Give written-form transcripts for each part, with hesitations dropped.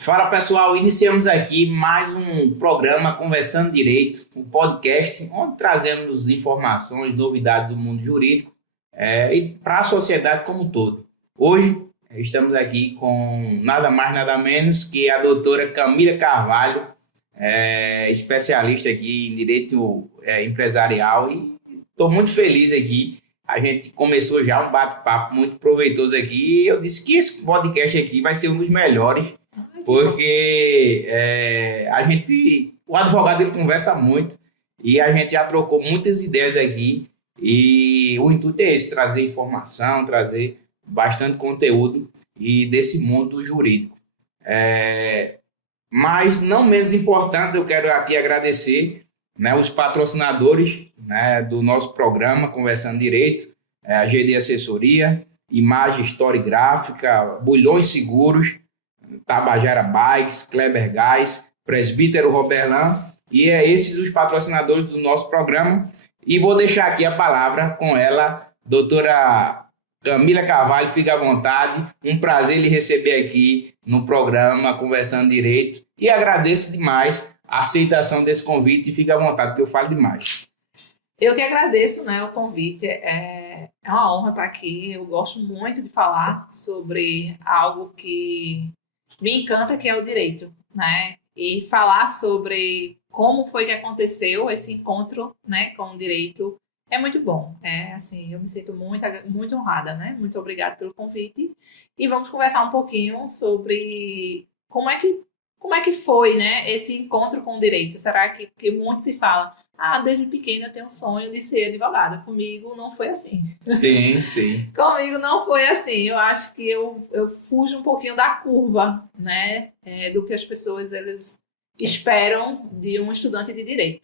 Fala pessoal, iniciamos aqui mais um programa Conversando Direito, um podcast onde trazemos informações, novidades do mundo jurídico e para a sociedade como um todo. Hoje estamos aqui com nada mais nada menos que a doutora Camila Carvalho, especialista aqui em direito empresarial, e estou muito feliz aqui. A gente começou já um bate-papo muito proveitoso aqui e eu disse que esse podcast aqui vai ser um dos melhores, porque o advogado ele conversa muito e a gente já trocou muitas ideias aqui e o intuito é esse, trazer informação, trazer bastante conteúdo e desse mundo jurídico. Mas não menos importante, eu quero aqui agradecer, né, os patrocinadores, né, do nosso programa Conversando Direito, a GD Assessoria, Imagem História e Gráfica, Bulhões Seguros, Tabajara Bikes, Kleber Gás, Presbítero Roberlan, e esses os patrocinadores do nosso programa. E vou deixar aqui a palavra com ela, doutora Camila Carvalho, fica à vontade, um prazer lhe receber aqui no programa Conversando Direito, e agradeço demais a aceitação desse convite, e fica à vontade, porque eu falo demais. Eu que agradeço, né, o convite, é uma honra estar aqui, eu gosto muito de falar sobre algo que me encanta, que é o direito, né, e falar sobre como foi que aconteceu esse encontro, né, com o direito é muito bom, assim, eu me sinto muito honrada, né, muito obrigada pelo convite, e vamos conversar um pouquinho sobre como é que foi, né, esse encontro com o direito. Será que muito se fala, desde pequena eu tenho um sonho de ser advogada. Comigo não foi assim. Sim, sim. Comigo não foi assim. Eu acho que eu fujo um pouquinho da curva, né, do que as pessoas eles esperam de um estudante de direito.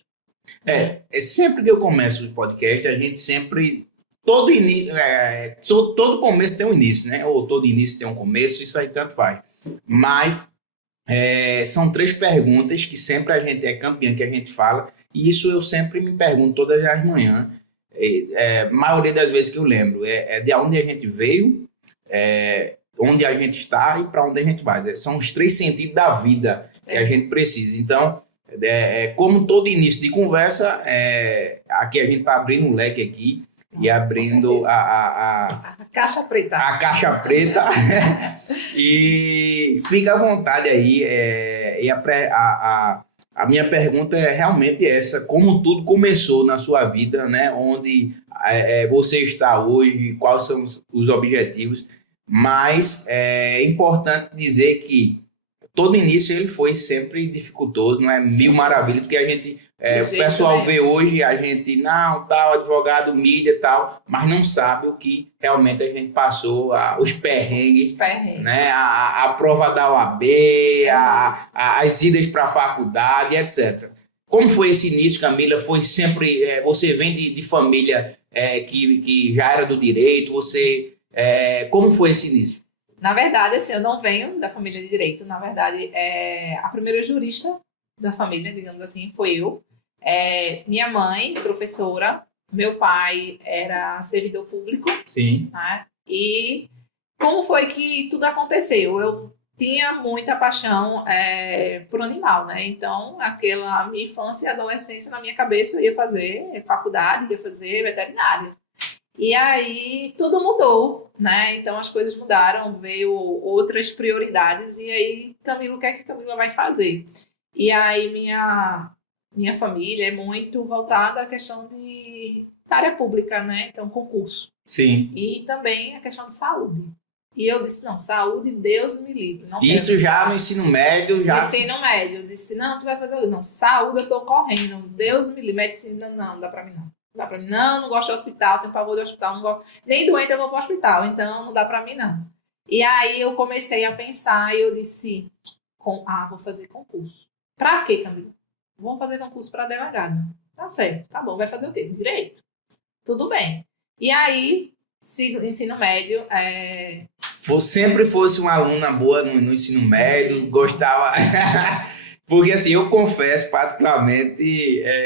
Sempre que eu começo o podcast, a gente sempre... Todo começo tem um início, né? Ou todo início tem um começo, isso aí tanto faz. Mas são 3 perguntas que sempre a gente é campeão, que a gente fala, e isso eu sempre me pergunto todas as manhãs, maioria das vezes que eu lembro, de onde a gente veio, onde a gente está e para onde a gente vai. São os 3 sentidos da vida que a gente precisa. Então, como todo início de conversa, aqui a gente está abrindo um leque aqui e abrindo a caixa preta. A caixa preta. E fica à vontade aí. A minha pergunta é realmente essa: como tudo começou na sua vida, né? Onde você está hoje, quais são os objetivos. Mas é importante dizer que todo início ele foi sempre dificultoso, não é mil maravilhas, porque a gente, o pessoal vê hoje, a gente, tal, advogado, mídia e tal, mas não sabe o que realmente a gente passou, os perrengues, né? A prova da OAB, as idas para a faculdade, etc. Como foi esse início, Camila? Foi sempre, você vem de família que já era do direito, como foi esse início? Na verdade, assim, eu não venho da família de direito. Na verdade, a primeira jurista da família, digamos assim, foi eu. Minha mãe, professora. Meu pai era servidor público. Sim. Né? E como foi que tudo aconteceu? Eu tinha muita paixão por animal, né? Então, aquela minha infância e adolescência, na minha cabeça, eu ia fazer faculdade, ia fazer veterinária. E aí tudo mudou, né? Então as coisas mudaram, veio outras prioridades, e aí, Camila, o que é que Camila vai fazer? E aí minha família é muito voltada à questão da área pública, né? Então, concurso. Sim. E também a questão de saúde. E eu disse, não, saúde, Deus me livre. Não isso quero. Já no ensino médio? No ensino médio. Eu disse, não, tu vai fazer... Não, saúde eu tô correndo. Deus me livre. Medicina, não dá pra mim não. Não dá pra mim, não gosto de hospital, tenho pavor de hospital, não gosto, nem doente eu vou pro hospital, então não dá pra mim, não. E aí eu comecei a pensar e eu disse, vou fazer concurso. Pra quê, Camila? Vamos fazer concurso pra delegado. Tá certo, tá bom, vai fazer o quê? Direito. Tudo bem. E aí, ensino médio... Você sempre fosse uma aluna boa no ensino médio, gostava... Porque, assim, eu confesso, particularmente,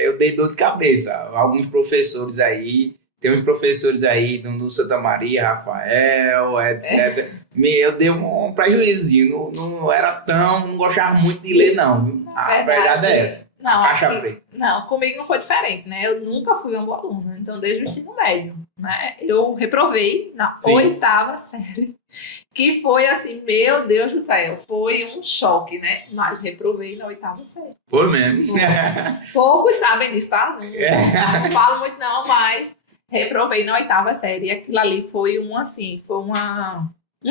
eu dei dor de cabeça. Alguns professores aí, tem uns professores aí no Santa Maria, Rafael, etc. Eu dei um prejuízo, não era tão, não gostava muito de ler, não. A verdade é essa. Não, Caixa preta. não, comigo não foi diferente, né? Eu nunca fui uma boa aluna, então desde o ensino médio, né? Eu reprovei na oitava série, que foi assim, meu Deus do céu, foi um choque, né? Mas reprovei na oitava série. Foi mesmo. Poucos sabem disso, tá? Não falo muito não, mas reprovei na oitava série. E aquilo ali foi um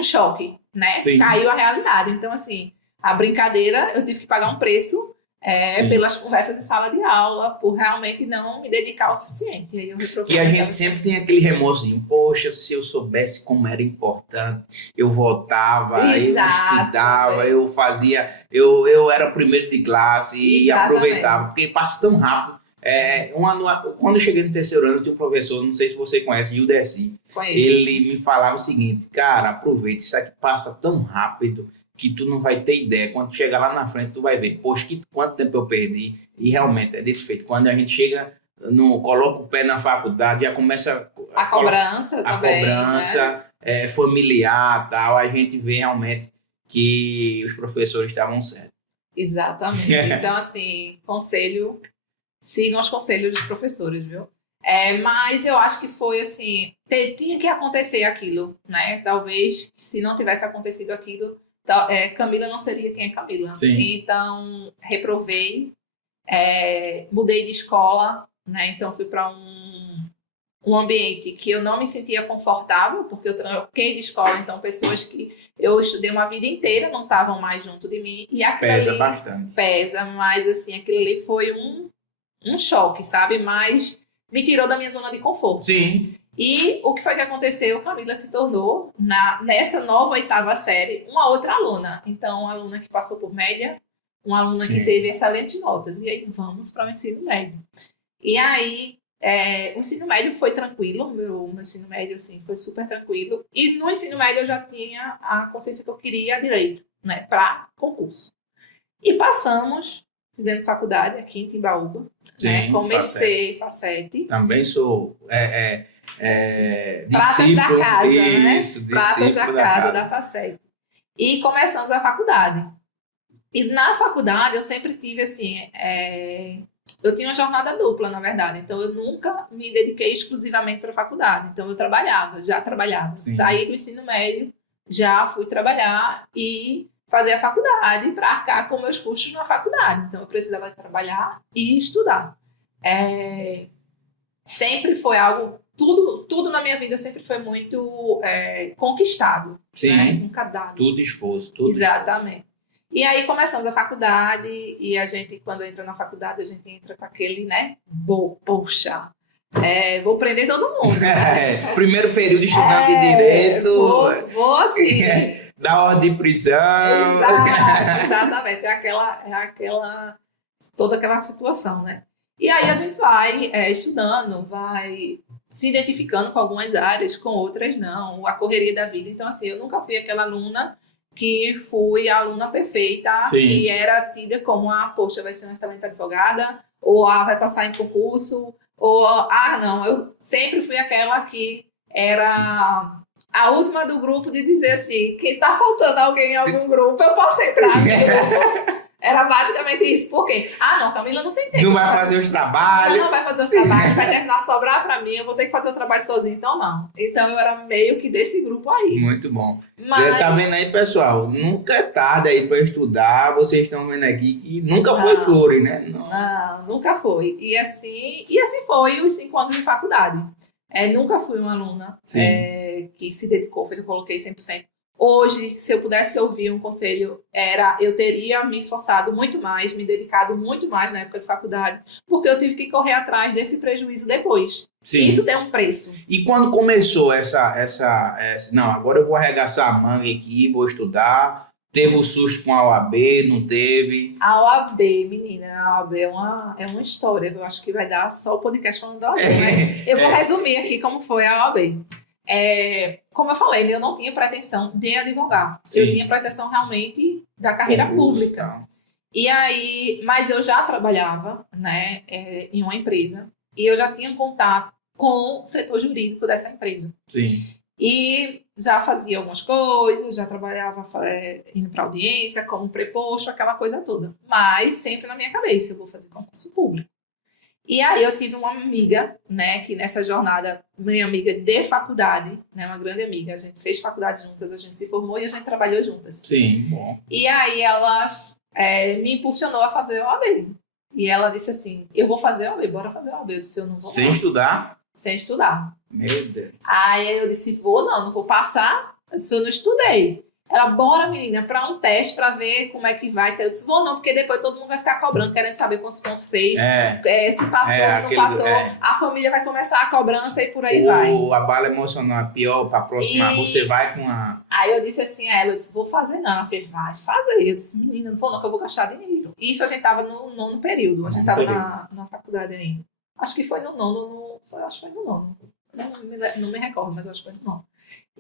choque, né? Sim. Caiu a realidade. Então, assim, a brincadeira, eu tive que pagar um preço pelas conversas em sala de aula, por realmente não me dedicar o suficiente. E aí eu reprovei. Que a gente sempre tem aquele remorsinho. Poxa, se eu soubesse como era importante, eu voltava, eu estudava, eu fazia, eu era o primeiro de classe e aproveitava, porque passa tão rápido. Quando eu cheguei no terceiro ano, eu tinha um professor, não sei se você conhece, Gildeci. Ele me falava o seguinte: cara, aproveita, isso aqui passa tão rápido que tu não vai ter ideia. Quando tu chegar lá na frente, tu vai ver, poxa, quanto tempo eu perdi. E realmente, é dito feito. Quando a gente chega, coloca o pé na faculdade, já começa a cobrança também. A cobrança familiar, tal, a gente vê realmente que os professores estavam certos. Exatamente. Então, assim, sigam os conselhos dos professores, viu? Mas eu acho que foi assim, tinha que acontecer aquilo, né? Talvez, se não tivesse acontecido aquilo, Camila não seria quem é Camila. Sim. Então, reprovei, mudei de escola, né? Então, fui para um ambiente que eu não me sentia confortável, porque eu troquei de escola, então pessoas que eu estudei uma vida inteira não estavam mais junto de mim. E pesa bastante. Pesa, mas assim, aquilo ali foi um choque, sabe? Mas me tirou da minha zona de conforto. Sim. E o que foi que aconteceu? Camila se tornou, nessa nova oitava série, uma outra aluna. Então, uma aluna que passou por média, uma aluna que teve excelentes notas. E aí, vamos para o ensino médio. E aí, o ensino médio foi tranquilo, meu ensino médio assim, foi super tranquilo. E no ensino médio eu já tinha a consciência que eu queria direito, né, para concurso. E fizemos faculdade aqui em Timbaúba. Sim, né? Comecei Facete. Também sou Pratas da casa, isso, né? Pratas da casa da Facete. E começamos a faculdade. E na faculdade eu sempre tive assim, eu tinha uma jornada dupla, na verdade. Então eu nunca me dediquei exclusivamente para a faculdade. Então eu já trabalhava. Sim. Saí do ensino médio, já fui trabalhar e fazer a faculdade para arcar com meus custos na faculdade. Então eu precisava trabalhar e estudar. Sempre foi algo, tudo na minha vida sempre foi muito conquistado. Sim. Né? Nunca dado. Tudo esforço. Exatamente. E aí começamos a faculdade e a gente, quando entra na faculdade, a gente entra com aquele, né? Poxa, vou prender todo mundo. Né? Primeiro período estudante de Direito. Vou assim. Da ordem de prisão. Exatamente. Toda aquela situação, né? E aí a gente vai estudando, vai se identificando com algumas áreas, com outras não. A correria da vida. Então, assim, eu nunca fui aquela aluna que fui a aluna perfeita. Sim. E era tida como, poxa, vai ser uma excelente advogada, ou vai passar em concurso, ou, não, eu sempre fui aquela que era a última do grupo de dizer assim, que tá faltando alguém em algum grupo, eu posso entrar. Era basicamente isso. Por quê? Não, Camila não tem tempo. Não vai fazer os trabalhos. Não vai fazer os trabalhos, vai terminar sobrar pra mim, eu vou ter que fazer o trabalho sozinho. Então, não. Então, eu era meio que desse grupo aí. Muito bom. Tá vendo aí, pessoal? Nunca é tarde aí pra estudar. Vocês estão vendo aqui que nunca foi flores, né? Não, nunca foi. E assim foi os 5 anos de faculdade. Nunca fui uma aluna que se dedicou, eu coloquei 100%. Hoje, se eu pudesse ouvir um conselho, eu teria me esforçado muito mais, me dedicado muito mais na época de faculdade, porque eu tive que correr atrás desse prejuízo depois. Sim. Isso tem um preço. E quando começou não, agora eu vou arregaçar a manga aqui, vou estudar. Teve o susto com a OAB, não teve? A OAB, menina, a OAB é uma história. Eu acho que vai dar só o podcast falando da OAB. Mas eu vou resumir aqui como foi a OAB. Como eu falei, eu não tinha pretensão de advogar. Sim. Eu tinha pretensão realmente da carreira pública. E aí, mas eu já trabalhava, né, em uma empresa e eu já tinha contato com o setor jurídico dessa empresa. Sim. E já fazia algumas coisas, já trabalhava indo para audiência, como preposto, aquela coisa toda. Mas sempre na minha cabeça, eu vou fazer concurso público. E aí eu tive uma amiga, né, que nessa jornada, minha amiga de faculdade, né, uma grande amiga, a gente fez faculdade juntas, a gente se formou e a gente trabalhou juntas. Sim, bom. E aí ela me impulsionou a fazer o OAB. E ela disse assim, eu vou fazer o OAB, bora fazer o OAB. Eu disse, eu não vou. Sem estudar? Sem estudar. Meu Deus. Aí eu disse, não vou passar. Eu disse, eu não estudei. Ela, bora menina, para um teste, para ver como é que vai. Eu disse, vou não, porque depois todo mundo vai ficar cobrando, querendo saber quantos pontos fez, se passou, se não passou. A família vai começar a cobrança e por aí vai. A bala emocional é pior, para a próxima, você vai com a... Aí eu disse assim a ela, eu disse, vou fazer não. Ela fez, vai fazer. Eu disse, menina, não vou não, que eu vou gastar dinheiro. Isso a gente tava no nono período, a gente tava na faculdade ainda. Acho que foi no nono, acho que foi no nono. Não me recordo, mas acho que foi no nono.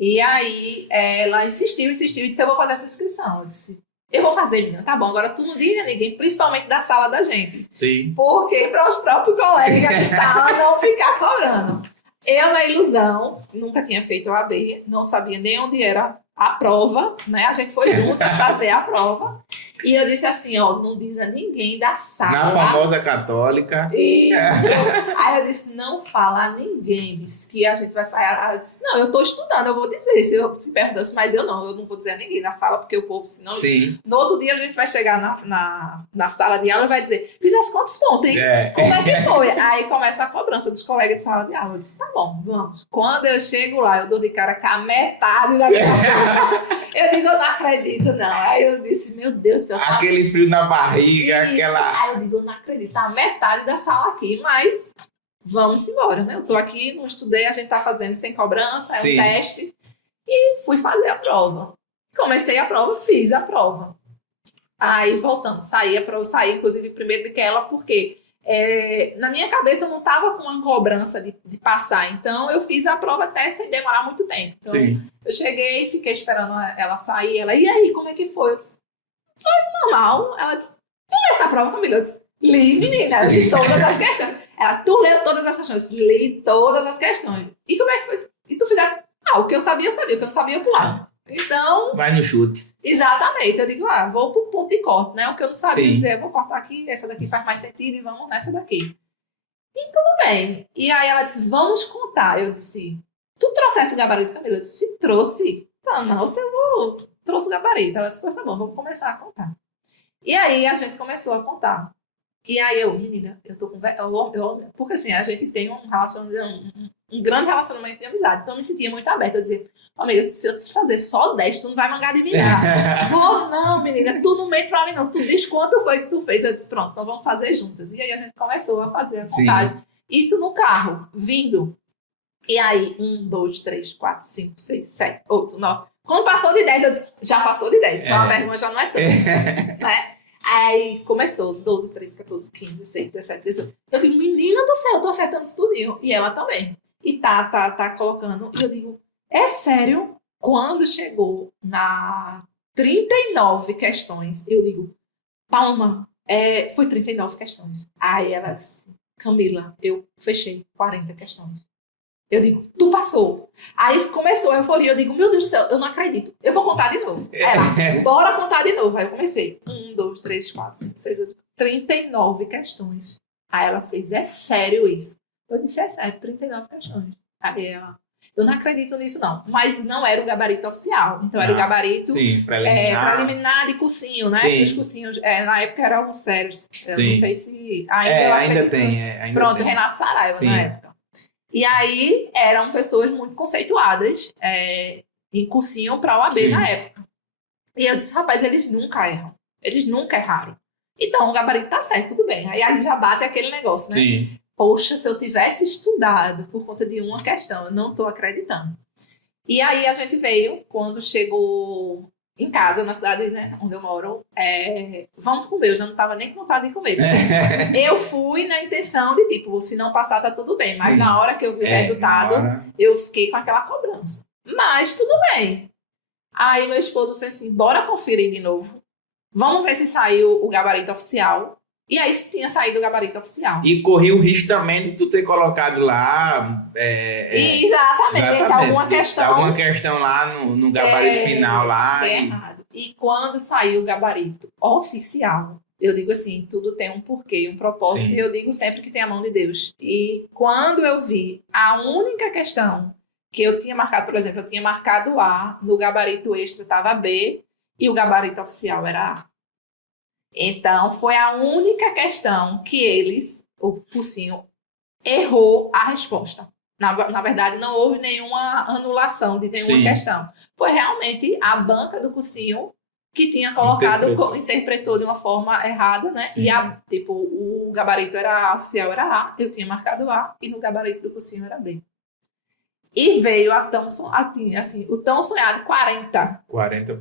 E aí ela insistiu e disse, eu vou fazer a tua inscrição. Eu disse, eu vou fazer, menina, tá bom, agora tu não diga a ninguém, principalmente da sala da gente. Sim. Porque para os próprios colegas de sala não ficar cobrando. Eu, na ilusão, nunca tinha feito OAB, não sabia nem onde era a prova, né? A gente foi juntas fazer a prova. E eu disse assim, não diz a ninguém da sala. Na famosa católica. Isso. Aí eu disse, não fala a ninguém, disse, que a gente vai falar. Eu disse, não, eu tô estudando, eu vou dizer. Se eu se perguntasse, mas eu não vou dizer a ninguém na sala, porque o povo, senão... Sim. No outro dia a gente vai chegar na sala de aula e vai dizer, fizesse quantos pontos, hein? Como é que foi? Aí começa a cobrança dos colegas de sala de aula. Eu disse, tá bom, vamos. Quando eu chego lá, eu dou de cara com a metade da minha eu digo, eu não acredito, não. Aí eu disse, meu Deus do céu. Aquele frio na barriga, isso. aquela... Aí eu digo, eu não acredito, tá a metade da sala aqui, mas vamos embora, né? Eu tô aqui, não estudei, a gente tá fazendo sem cobrança, é um teste. E fui fazer a prova. Comecei a prova, fiz a prova. Aí, voltando, saí inclusive primeiro do que ela, porque na minha cabeça eu não estava com uma cobrança de passar, então eu fiz a prova até sem demorar muito tempo. Então, eu cheguei, fiquei esperando ela sair, e aí, como é que foi? Eu disse, foi normal. Ela disse, tu leu essa prova, Camila? Eu disse, li, menina, eu li todas as questões. Ela, tu leu todas as questões? Eu disse, li todas as questões. E como é que foi? E tu fizesse, o que eu sabia, o que eu não sabia, eu pulava. Então... Vai no chute. Exatamente. Eu digo, vou pro ponto de corte, né? O que eu não sabia dizer, vou cortar aqui, essa daqui faz mais sentido e vamos nessa daqui. E tudo bem. E aí ela disse, vamos contar. Eu disse, tu trouxesse o gabarito, Camila? Eu disse, trouxe. Não, trouxe o gabarito. Ela disse, tá bom, vamos começar a contar. E aí a gente começou a contar. E aí eu, menina, eu tô com... porque assim, a gente tem um grande relacionamento de amizade. Então eu me sentia muito aberta. Eu dizia, amiga, se eu te fazer só 10, tu não vai mangar de mim, não. Não, menina, tu não mente pra mim, não. Tu diz quanto foi que tu fez. Eu disse, pronto, então vamos fazer juntas. E aí a gente começou a fazer a contagem. Isso no carro, vindo. E aí, 1, 2, 3, 4, 5, 6, 7, 8, 9. Quando passou de 10, eu disse, já passou de 10. Então a vergonha já não é tanto, né? Aí começou, 12, 13, 14, 15, 16, 17, 18. Eu digo, menina do céu, eu tô acertando isso tudinho. E ela também. E tá colocando. E eu digo, é sério? Quando chegou na 39 questões, eu digo, Palma, foi 39 questões. Aí ela disse, Camila, eu fechei 40 questões. Eu digo, tu passou. Aí começou a euforia. Eu digo, meu Deus do céu, eu não acredito. Eu vou contar de novo. Ela, bora contar de novo. Aí eu comecei. 1, 2, 3, 4, 5, 6, 8, 39 questões. Aí ela fez, é sério isso? Eu disse, é sério, 39 questões. Aí ela, eu não acredito nisso não. Mas não era o gabarito oficial. Então era o gabarito preliminar de cursinho, né? Os cursinhos, na época eram alguns sérios. Eu não sei se ainda tem. Pronto, tem. Renato Saraiva na época. E aí eram pessoas muito conceituadas em cursinho para a OAB na época. E eu disse, rapaz, eles nunca erram. Eles nunca erraram. Então o gabarito tá certo, tudo bem. Aí já bate aquele negócio, né? Sim. Poxa, se eu tivesse estudado por conta de uma questão, eu não tô acreditando. E aí a gente veio, quando chegou em casa, na cidade, né, onde eu moro, vamos comer. Eu já não tava nem com vontade de comer. Eu fui na intenção de, tipo, se não passar, tá tudo bem. Mas na hora que eu vi o resultado, eu fiquei com aquela cobrança. Mas tudo bem. Aí meu esposo fez assim, bora conferir de novo. Vamos ver se saiu o gabarito oficial. E aí tinha saído o gabarito oficial. E corri o risco também de tu ter colocado lá... Exatamente. Alguma questão lá no gabarito final lá. Errado. E quando saiu o gabarito oficial, eu digo assim, tudo tem um porquê, um propósito, Sim. e eu digo sempre que tem a mão de Deus. E quando eu vi a única questão que eu tinha marcado, por exemplo, eu tinha marcado A, no gabarito extra estava B, e o gabarito oficial era A. Então, foi a única questão que eles, o cursinho, errou a resposta. Na verdade, não houve nenhuma anulação de nenhuma questão. Foi realmente a banca do cursinho que tinha colocado, interpretou de uma forma errada, né? Sim. E o gabarito era oficial, era A, eu tinha marcado A, e no gabarito do cursinho era B. E veio o tão sonhado 40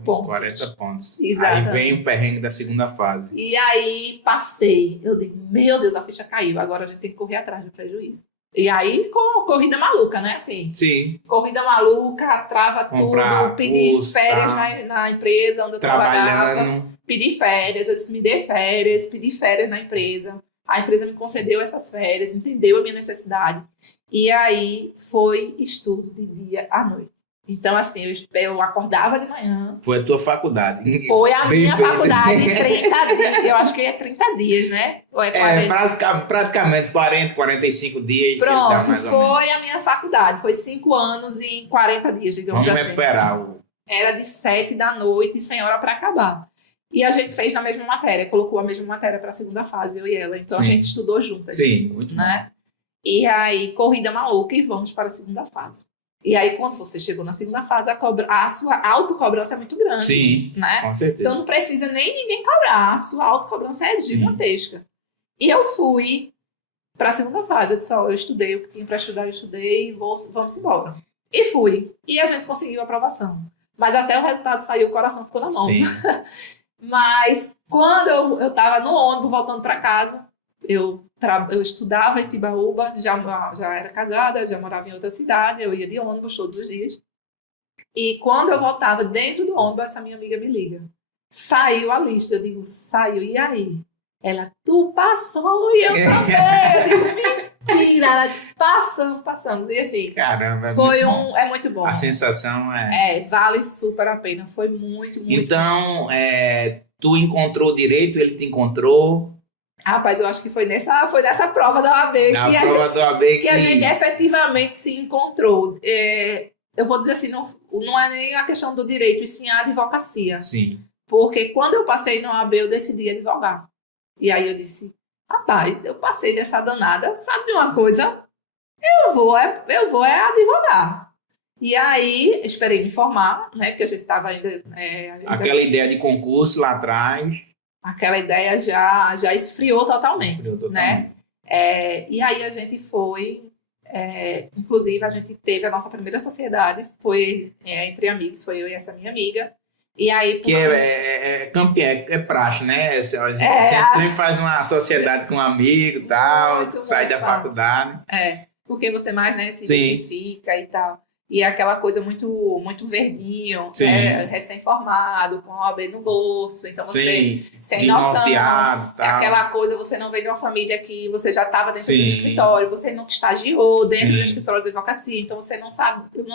pontos. Exatamente. Aí vem o perrengue da segunda fase. E aí passei. Eu digo, meu Deus, a ficha caiu. Agora a gente tem que correr atrás do prejuízo. E aí, corrida maluca, né? Assim, sim. Corrida maluca, trava tudo, pedir férias na empresa onde eu trabalhava. Pedir férias, eu disse, me dê férias, pedir férias na empresa. A empresa me concedeu essas férias, entendeu a minha necessidade. E aí foi estudo de dia à noite. Então, assim, eu acordava de manhã. Foi a tua faculdade. Foi a minha faculdade, 30 dias. Eu acho que é 30 dias, né? Ou é 40? Praticamente 40, 45 dias. Pronto, foi a minha faculdade. Foi 5 anos em 40 dias, digamos assim. Vamos recuperar. Era de 7 da noite, sem hora para acabar. E a gente fez na mesma matéria, colocou a mesma matéria para a segunda fase, eu e ela. Então, a gente estudou juntas. Sim, muito né? Bom. E aí, corrida maluca e vamos para a segunda fase. E aí, quando você chegou na segunda fase, a sua autocobrança é muito grande. Sim, né? Com certeza. Então, não precisa nem ninguém cobrar. A sua autocobrança é gigantesca. Sim. E eu fui para a segunda fase. Eu disse, eu estudei o que tinha para estudar, eu estudei, vamos embora. E fui. E a gente conseguiu a aprovação. Mas até o resultado saiu, o coração ficou na mão. Sim. Mas, quando eu estava no ônibus, voltando para casa, eu estudava em Tibaúba, já era casada, já morava em outra cidade, eu ia de ônibus todos os dias. E quando eu voltava dentro do ônibus, essa minha amiga me liga. Saiu a lista, eu digo, saiu, e aí? Ela, tu passou e eu também. Eu digo, mentira, ela disse, passamos. E assim, caramba, é muito bom. A sensação vale super a pena, foi muito então, tu encontrou direito, ele te encontrou? Rapaz, eu acho que foi nessa prova da OAB que a gente efetivamente se encontrou. Eu vou dizer assim, não é nem a questão do direito, e sim a advocacia. Sim. Porque quando eu passei na OAB, eu decidi advogar. E aí eu disse, rapaz, eu passei dessa danada, sabe de uma coisa? Eu vou advogar. E aí, esperei me formar, né? Porque a gente estava ainda... Aquela ideia de concurso lá atrás... Aquela ideia já esfriou totalmente. Né? E aí a gente foi... inclusive, a gente teve a nossa primeira sociedade, foi entre amigos, foi eu e essa minha amiga. E aí, que é praxe, né? A gente sempre faz uma sociedade com um amigo e tal, sai da faculdade. Porque você mais, né, se identifica e tal. E é aquela coisa muito, muito verdinho, recém-formado, com a OAB no bolso. Então, você sem noção. Aquela coisa, você não veio de uma família que você já estava dentro do escritório, você nunca estagiou dentro do escritório de advocacia. Então, você não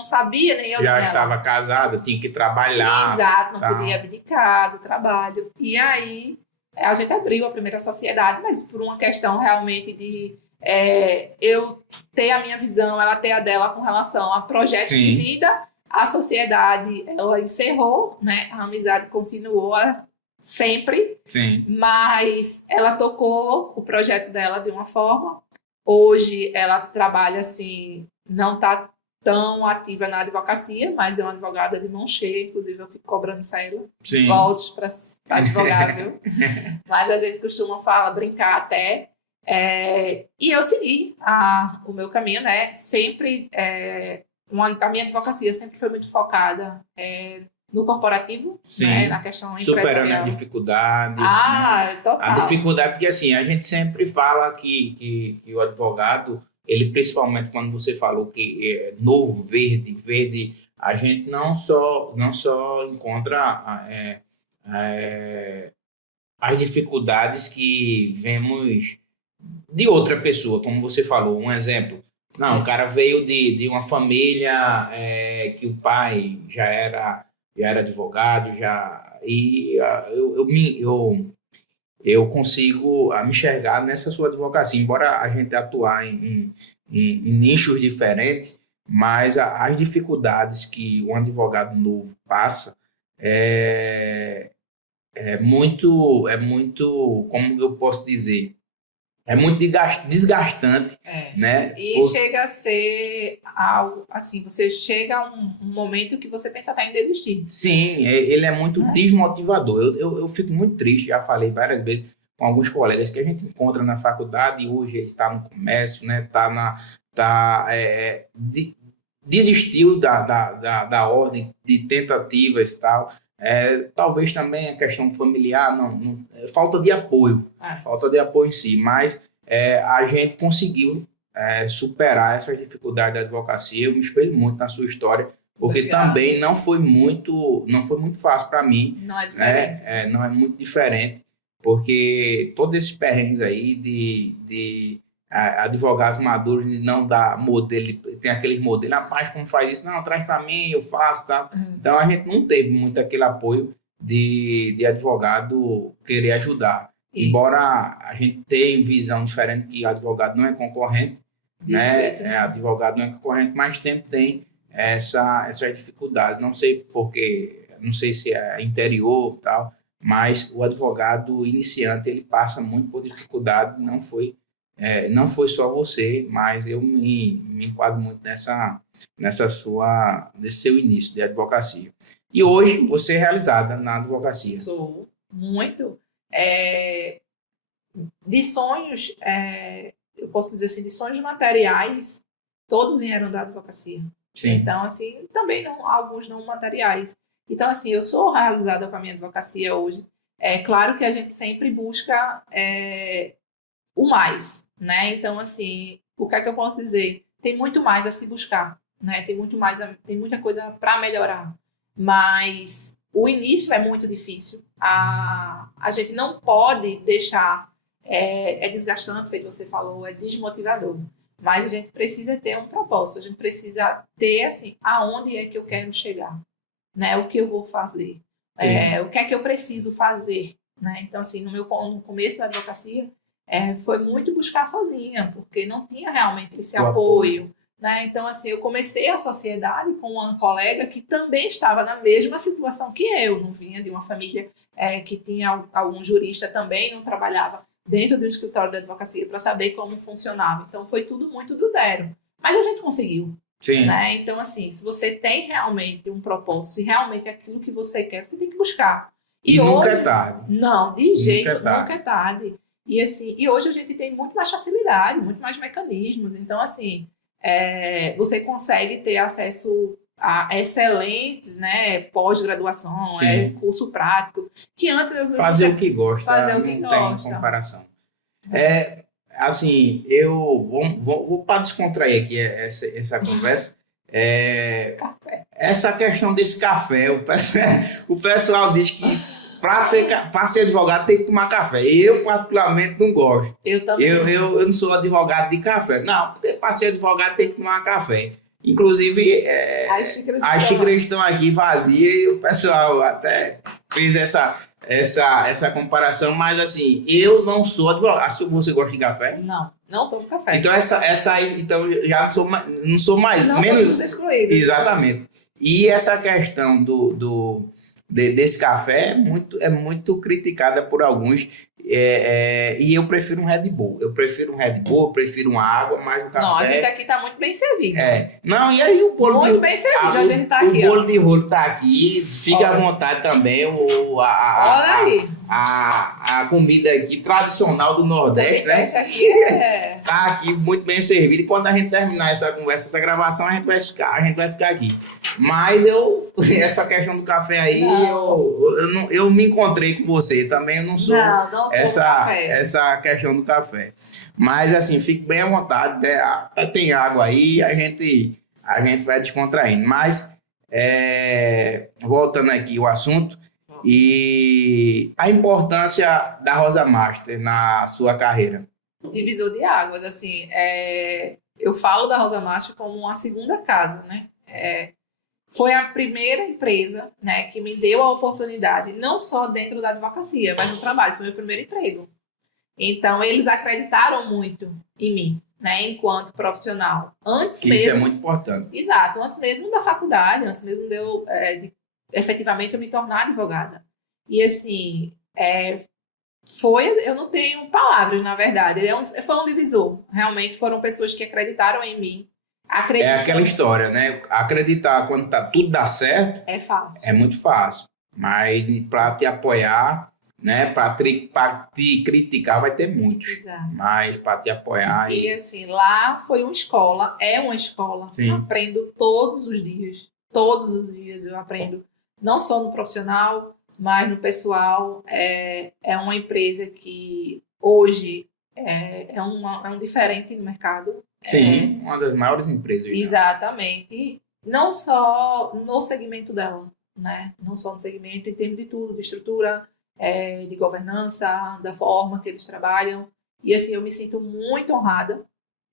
sabia, nem eu. Já estava casada, tinha que trabalhar. Exato, não podia abdicar do trabalho. E aí, a gente abriu a primeira sociedade, mas por uma questão realmente de... eu ter a minha visão, ela ter a dela com relação a projetos de vida. A sociedade, ela encerrou, né? A amizade continuou sempre. Sim. Mas ela tocou o projeto dela de uma forma. Hoje ela trabalha assim, não está tão ativa na advocacia, mas é uma advogada de mão cheia, inclusive eu fico cobrando isso a ela. Volte para advogar, viu? Mas a gente costuma brincar até. E eu segui o meu caminho, né? Sempre, a minha advocacia sempre foi muito focada no corporativo, né? Na questão empresarial. Superando as dificuldades. Total. A dificuldade, porque assim, a gente sempre fala que o advogado, ele principalmente quando você falou que é novo, verde, a gente não só encontra as dificuldades que vemos de outra pessoa, como você falou, um exemplo. Não, o cara veio de uma família que o pai já era advogado, eu consigo me enxergar nessa sua advocacia, embora a gente atuar em nichos diferentes, mas as dificuldades que um advogado novo passa é, é muito, como eu posso dizer, é muito desgastante, né? E chega a ser algo assim, você chega a um momento que você pensa até em desistir. Sim, ele é muito desmotivador. Eu fico muito triste, já falei várias vezes com alguns colegas que a gente encontra na faculdade e hoje ele está no comércio, né? Desistiu da ordem de tentativas e tal. Talvez também a questão familiar, falta de apoio, falta de apoio em si, mas a gente conseguiu superar essas dificuldades da advocacia. Eu me espelho muito na sua história, porque Obrigada. Também não foi muito fácil para mim. Não é diferente. Né? Não é muito diferente, porque todos esses perrengues aí de advogados maduros de não dar modelo, tem aqueles modelos, rapaz, como faz isso? Não, traz para mim, eu faço, tal. Então a gente não teve muito aquele apoio de advogado querer ajudar. Isso. Embora a gente tenha visão diferente que advogado não é concorrente, né? Advogado não é concorrente, mas sempre tem essas dificuldades. Não sei porque, não sei se é interior tal, mas o advogado iniciante ele passa muito por dificuldade. Não foi só você, mas eu me enquadro muito nesse seu início de advocacia. E hoje você é realizada na advocacia. Sou muito. De sonhos, eu posso dizer assim, de sonhos materiais, todos vieram da advocacia. Sim. Então, assim, também alguns não materiais. Então, assim, eu sou realizada com a minha advocacia hoje. É claro que a gente sempre busca o mais, né? Então, assim, o que é que eu posso dizer? Tem muito mais a se buscar, né? Tem muita coisa para melhorar. Mas o início é muito difícil. A gente não pode deixar... É desgastante, feito você falou, é desmotivador. Mas a gente precisa ter um propósito. A gente precisa ter, assim, aonde é que eu quero chegar, né? O que eu vou fazer. O que é que eu preciso fazer, né? Então, assim, no começo da advocacia, foi muito buscar sozinha, porque não tinha realmente esse apoio, né? Então, assim, eu comecei a sociedade com uma colega que também estava na mesma situação que eu. Não vinha de uma família que tinha algum jurista também, não trabalhava dentro do escritório da advocacia para saber como funcionava. Então, foi tudo muito do zero. Mas a gente conseguiu. Sim. Né? Então, assim, se você tem realmente um propósito, se realmente é aquilo que você quer, você tem que buscar. E hoje, nunca é tarde. Não, de jeito, nunca é tarde. E, assim, e hoje a gente tem muito mais facilidade, muito mais mecanismos. Então, assim, você consegue ter acesso a excelentes, né, pós-graduação, curso prático, que antes às vezes fazer o que gosta, fazer o que não gosta. Tem comparação. Assim, eu vou para descontrair aqui essa conversa. Essa questão desse café, o pessoal diz que para ser advogado tem que tomar café. Eu particularmente não gosto. Eu também. Eu não sou advogado de café. Não, para ser advogado tem que tomar café. Inclusive, as xícaras estão aqui vazias e o pessoal até fez essa comparação, mas assim, eu não sou advogado. Você gosta de café? Não tomo café. Então, essa aí, então, já não sou mais. Não menos somos excluídos. Exatamente. E essa questão desse café é muito criticada por alguns. E eu prefiro um Red Bull. Eu prefiro uma água, mas o café... Não, a gente aqui tá muito bem servido. Não, e aí o bolo... Muito bem servido, a gente tá aqui, o bolo de rolo tá aqui, fica à vontade também. Olha aí. A comida aqui tradicional do Nordeste, né? Aqui tá aqui muito bem servido. E quando a gente terminar essa conversa, essa gravação, a gente vai ficar aqui. Mas essa questão do café aí, eu me encontrei com você também. Eu não sou essa questão do café. Mas assim, fique bem à vontade. Tem água aí, a gente vai descontraindo. Mas voltando aqui o assunto, E a importância da Rosa Master na sua carreira? Divisor de águas, assim, eu falo da Rosa Master como uma segunda casa, né? Foi a primeira empresa, né, que me deu a oportunidade, não só dentro da advocacia, mas no trabalho, foi meu primeiro emprego. Então, eles acreditaram muito em mim, né, enquanto profissional. Antes mesmo, isso é muito importante. Exato, antes mesmo da faculdade, antes mesmo de efetivamente eu me tornar advogada. E assim, eu não tenho palavras, na verdade. Foi um divisor. Realmente foram pessoas que acreditaram em mim. É aquela história, né? Acreditar quando tudo dá certo é fácil. É muito fácil. Mas para te apoiar, né? Para te criticar vai ter muitos. Exato. Mas para te apoiar. E assim, lá foi uma escola, é uma escola. Sim. Aprendo todos os dias. Todos os dias eu aprendo. Não só no profissional, mas no pessoal. É uma empresa que hoje é um diferente no mercado. Sim, uma das maiores empresas. Exatamente. Não só no segmento dela, né? Não só no segmento, em termos de tudo, de estrutura, de governança, da forma que eles trabalham. E assim, eu me sinto muito honrada.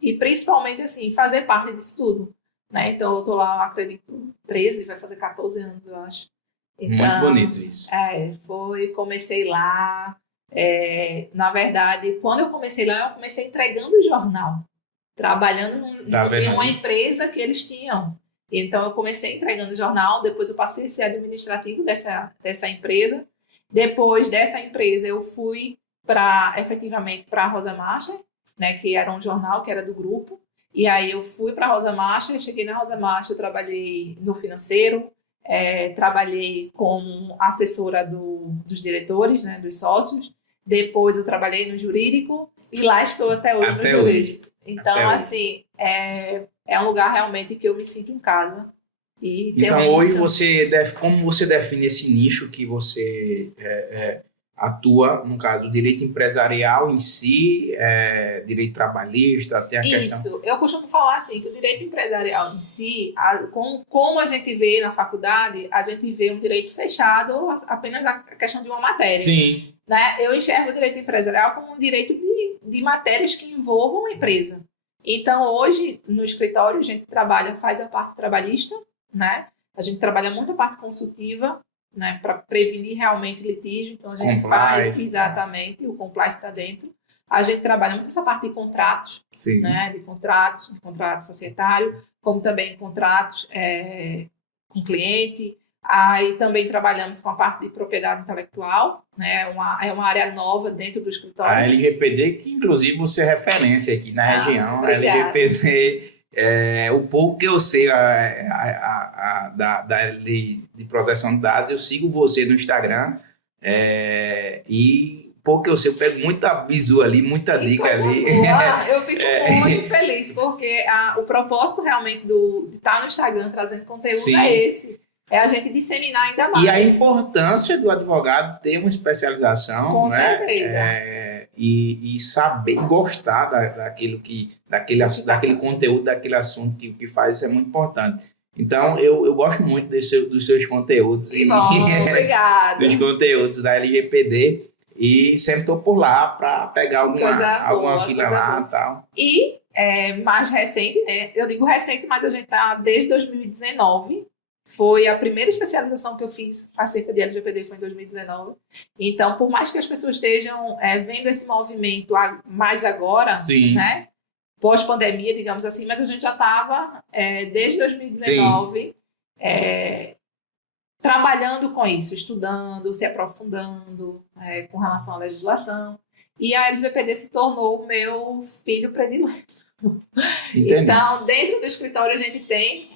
E principalmente, assim, fazer parte disso tudo. Né? Então, eu tô lá, acredito, 13, vai fazer 14 anos, eu acho. Então, muito bonito isso. Comecei lá. Na verdade, quando eu comecei lá, eu comecei entregando o jornal. Trabalhando em uma empresa que eles tinham. Então, eu comecei entregando o jornal, depois eu passei a ser administrativo dessa empresa. Depois dessa empresa, eu fui efetivamente para a Rosa Master, né, que era um jornal que era do grupo. E aí eu fui para a Rosa Master, cheguei na Rosa Master, trabalhei no financeiro, trabalhei como assessora dos diretores, né, dos sócios. Depois eu trabalhei no jurídico e lá estou até hoje no jurídico. Então, assim, é um lugar realmente que eu me sinto em casa. Então, hoje como você define esse nicho que você atua, no caso, o direito empresarial em si, direito trabalhista, até a questão... Isso, eu costumo falar assim, que o direito empresarial em si, como a gente vê na faculdade, a gente vê um direito fechado, apenas a questão de uma matéria. Sim. Né? Eu enxergo o direito empresarial como um direito de matérias que envolvam a empresa. Então, hoje, no escritório, a gente faz a parte trabalhista, né? A gente trabalha muito a parte consultiva, né? Para prevenir realmente litígio. Então, a gente faz exatamente, o compliance está dentro. A gente trabalha muito essa parte de contratos, sim, né? De contrato societário, como também contratos com cliente. Aí também trabalhamos com a parte de propriedade intelectual, né? É uma área nova dentro do escritório. A LGPD, que inclusive você é referência aqui na região, obrigada. A LGPD, o pouco que eu sei da lei de proteção de dados, eu sigo você no Instagram, e pouco que eu sei, eu pego muita bizu ali, muita dica ali. Boa. Eu fico muito feliz, porque o propósito realmente de estar no Instagram trazendo conteúdo Sim. é esse. É a gente disseminar ainda mais. E a importância do advogado ter uma especialização. Com certeza. E saber gostar daquele conteúdo, daquele assunto que faz, isso é muito importante. Então, eu gosto muito dos seus conteúdos. Obrigada. Dos conteúdos da LGPD. E sempre estou por lá para pegar alguma fila lá e tal. E mais recente, né? Eu digo recente, mas a gente está desde 2019. Foi a primeira especialização que eu fiz acerca de LGPD, foi em 2019. Então, por mais que as pessoas estejam vendo esse movimento mais agora, Sim. né? Pós-pandemia, digamos assim, mas a gente já estava, desde 2019, trabalhando com isso, estudando, se aprofundando com relação à legislação. E a LGPD se tornou o meu filho predileto. Entendi. Então, dentro do escritório a gente tem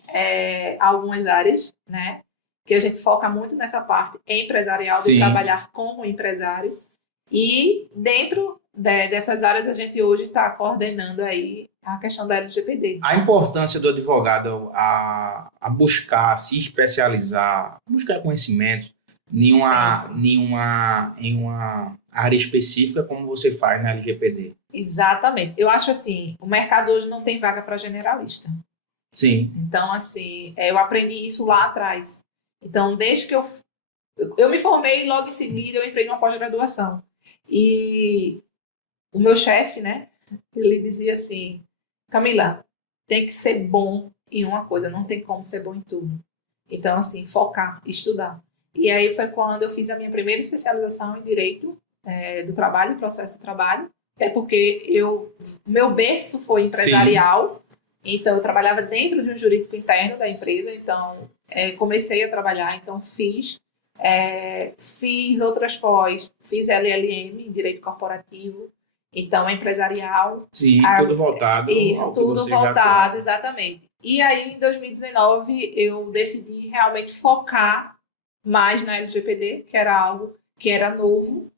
algumas áreas, né, que a gente foca muito nessa parte empresarial, de Sim. trabalhar como empresário. E dentro dessas áreas a gente hoje está coordenando aí a questão da LGPD. A importância do advogado a buscar se especializar, buscar conhecimento em uma área específica, como você faz na LGPD. Exatamente. Eu acho assim, o mercado hoje não tem vaga para generalista. Sim. Então, assim, eu aprendi isso lá atrás. Então, desde que eu Eu me formei e logo em seguida eu entrei numa pós-graduação. E o meu chefe, né, ele dizia assim, Camila, tem que ser bom em uma coisa, não tem como ser bom em tudo. Então, assim, focar, estudar. E aí foi quando eu fiz a minha primeira especialização em Direito do Trabalho, Processo de Trabalho, até porque meu berço foi empresarial, então eu trabalhava dentro de um jurídico interno da empresa, então comecei a trabalhar, então fiz outras pós, fiz LLM em Direito Corporativo, então empresarial. Sim, tudo voltado Isso, ao que tudo você já voltado, atua. exatamente. E aí, em 2019, eu decidi realmente focar mais na LGPD, que era algo que era novo,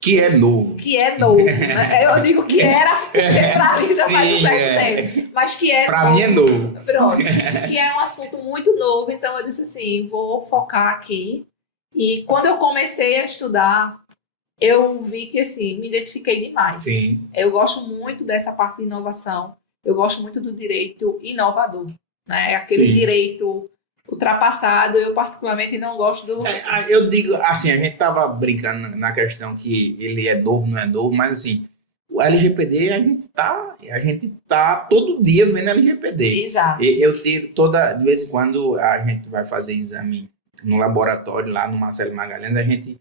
Que é novo. que é novo, né? Eu digo que era, porque para mim já faz um certo tempo, mas que é Para novo. mim é novo. Pronto. Que é um assunto muito novo, então eu disse assim, vou focar aqui. E quando eu comecei a estudar, eu vi que, assim, me identifiquei demais. Sim. Eu gosto muito dessa parte de inovação, eu gosto muito do direito inovador, né? Aquele Sim. direito ultrapassado, eu particularmente não gosto do... Eu digo, assim, a gente tava brincando na questão que ele é novo, não é novo, mas assim, o LGPD, a gente tá todo dia vendo LGPD. Exato. Eu tiro de vez em quando a gente vai fazer exame no laboratório lá no Marcelo Magalhães, a gente,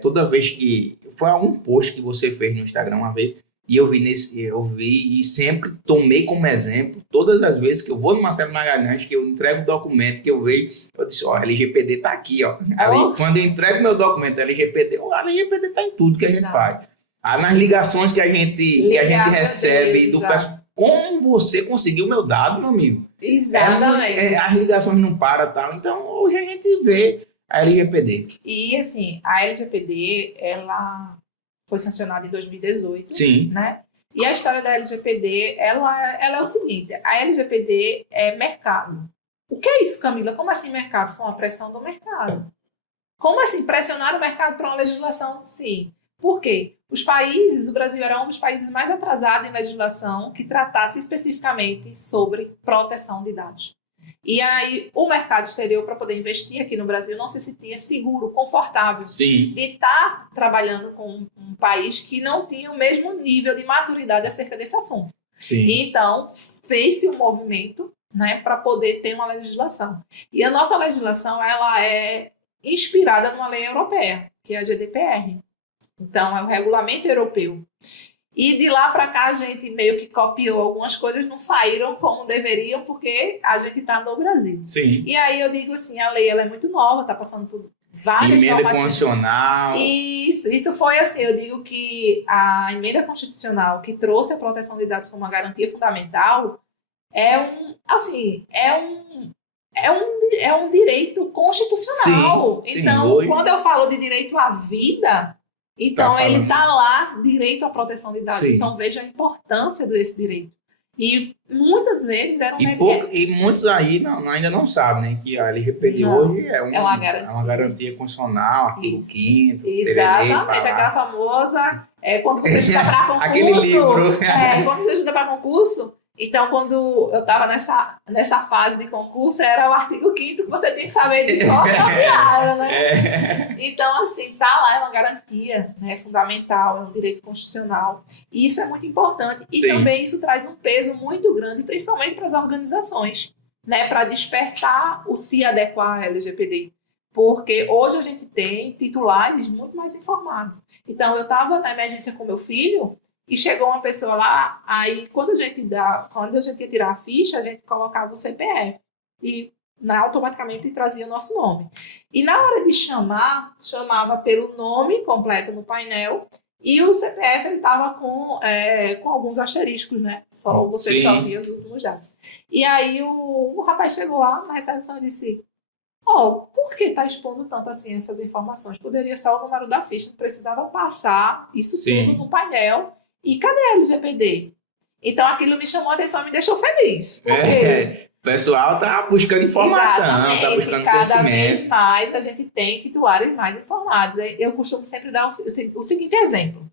toda vez que, foi algum post que você fez no Instagram uma vez, e eu vi e sempre tomei como exemplo, todas as vezes que eu vou no Marcelo Magalhães, que eu entrego o documento, que eu vejo, eu disse, ó, a LGPD tá aqui, ó. Quando eu entrego meu documento LGPD, a LGPD tá em tudo que a gente faz. Nas ligações que a gente recebe do pessoal, como você conseguiu o meu dado, meu amigo? Exatamente. As ligações não param e tal. Então, hoje a gente vê a LGPD. E, assim, a LGPD, ela foi sancionada em 2018. Sim. Né? E a história da LGPD, ela é o seguinte, a LGPD é mercado. O que é isso, Camila? Como assim mercado? Foi uma pressão do mercado. Como assim? Pressionar o mercado para uma legislação? Sim. Por quê? O Brasil era um dos países mais atrasados em legislação que tratasse especificamente sobre proteção de dados. E aí, o mercado exterior, para poder investir aqui no Brasil, não se sentia seguro, confortável Sim. de estar trabalhando com um país que não tinha o mesmo nível de maturidade acerca desse assunto. Sim. Então, fez-se um movimento, né, para poder ter uma legislação. E a nossa legislação, ela é inspirada numa lei europeia, que é a GDPR. Então, é o regulamento europeu. E de lá para cá a gente meio que copiou algumas coisas, não saíram como deveriam, porque a gente está no Brasil. Sim. E aí eu digo assim, a lei ela é muito nova, está passando por várias emenda constitucional. Isso foi assim, eu digo que a emenda constitucional que trouxe a proteção de dados como uma garantia fundamental é um direito constitucional. Sim, então, hoje... quando eu falo de direito à vida, então ele está lá, direito à proteção de dados. Sim. Então, veja a importância desse direito. E muitas vezes era e muitos aí ainda não sabem, né, que a LGPD hoje é uma garantia constitucional, artigo 5º. Exatamente, aquela famosa, quando você estuda para concurso. Aquele livro. Quando você estuda para concurso, então quando eu estava nessa fase de concurso, era o artigo 5º que você tinha que saber de qual piada, né? Então, assim, tá lá, é uma garantia, né, fundamental, é um direito constitucional. E isso é muito importante. E também isso traz um peso muito grande, principalmente para as organizações, né, para despertar o se adequar à LGPD. Porque hoje a gente tem titulares muito mais informados. Então, eu estava na emergência com meu filho e chegou uma pessoa lá, aí quando a gente ia tirar a ficha, a gente colocava o CPF e automaticamente trazia o nosso nome. E na hora de chamava pelo nome completo no painel e o CPF ele estava com alguns asteriscos, né? Você só via os últimos dados. E aí o rapaz chegou lá na recepção e disse: por que está expondo tanto assim essas informações? Poderia ser o número da ficha, não precisava passar isso tudo no painel. E cadê a LGPD? Então aquilo me chamou a atenção e me deixou feliz. Porque... O pessoal está buscando informação, está buscando conhecimento. Cada vez mais a gente tem titulares mais informados. Eu costumo sempre dar o seguinte exemplo.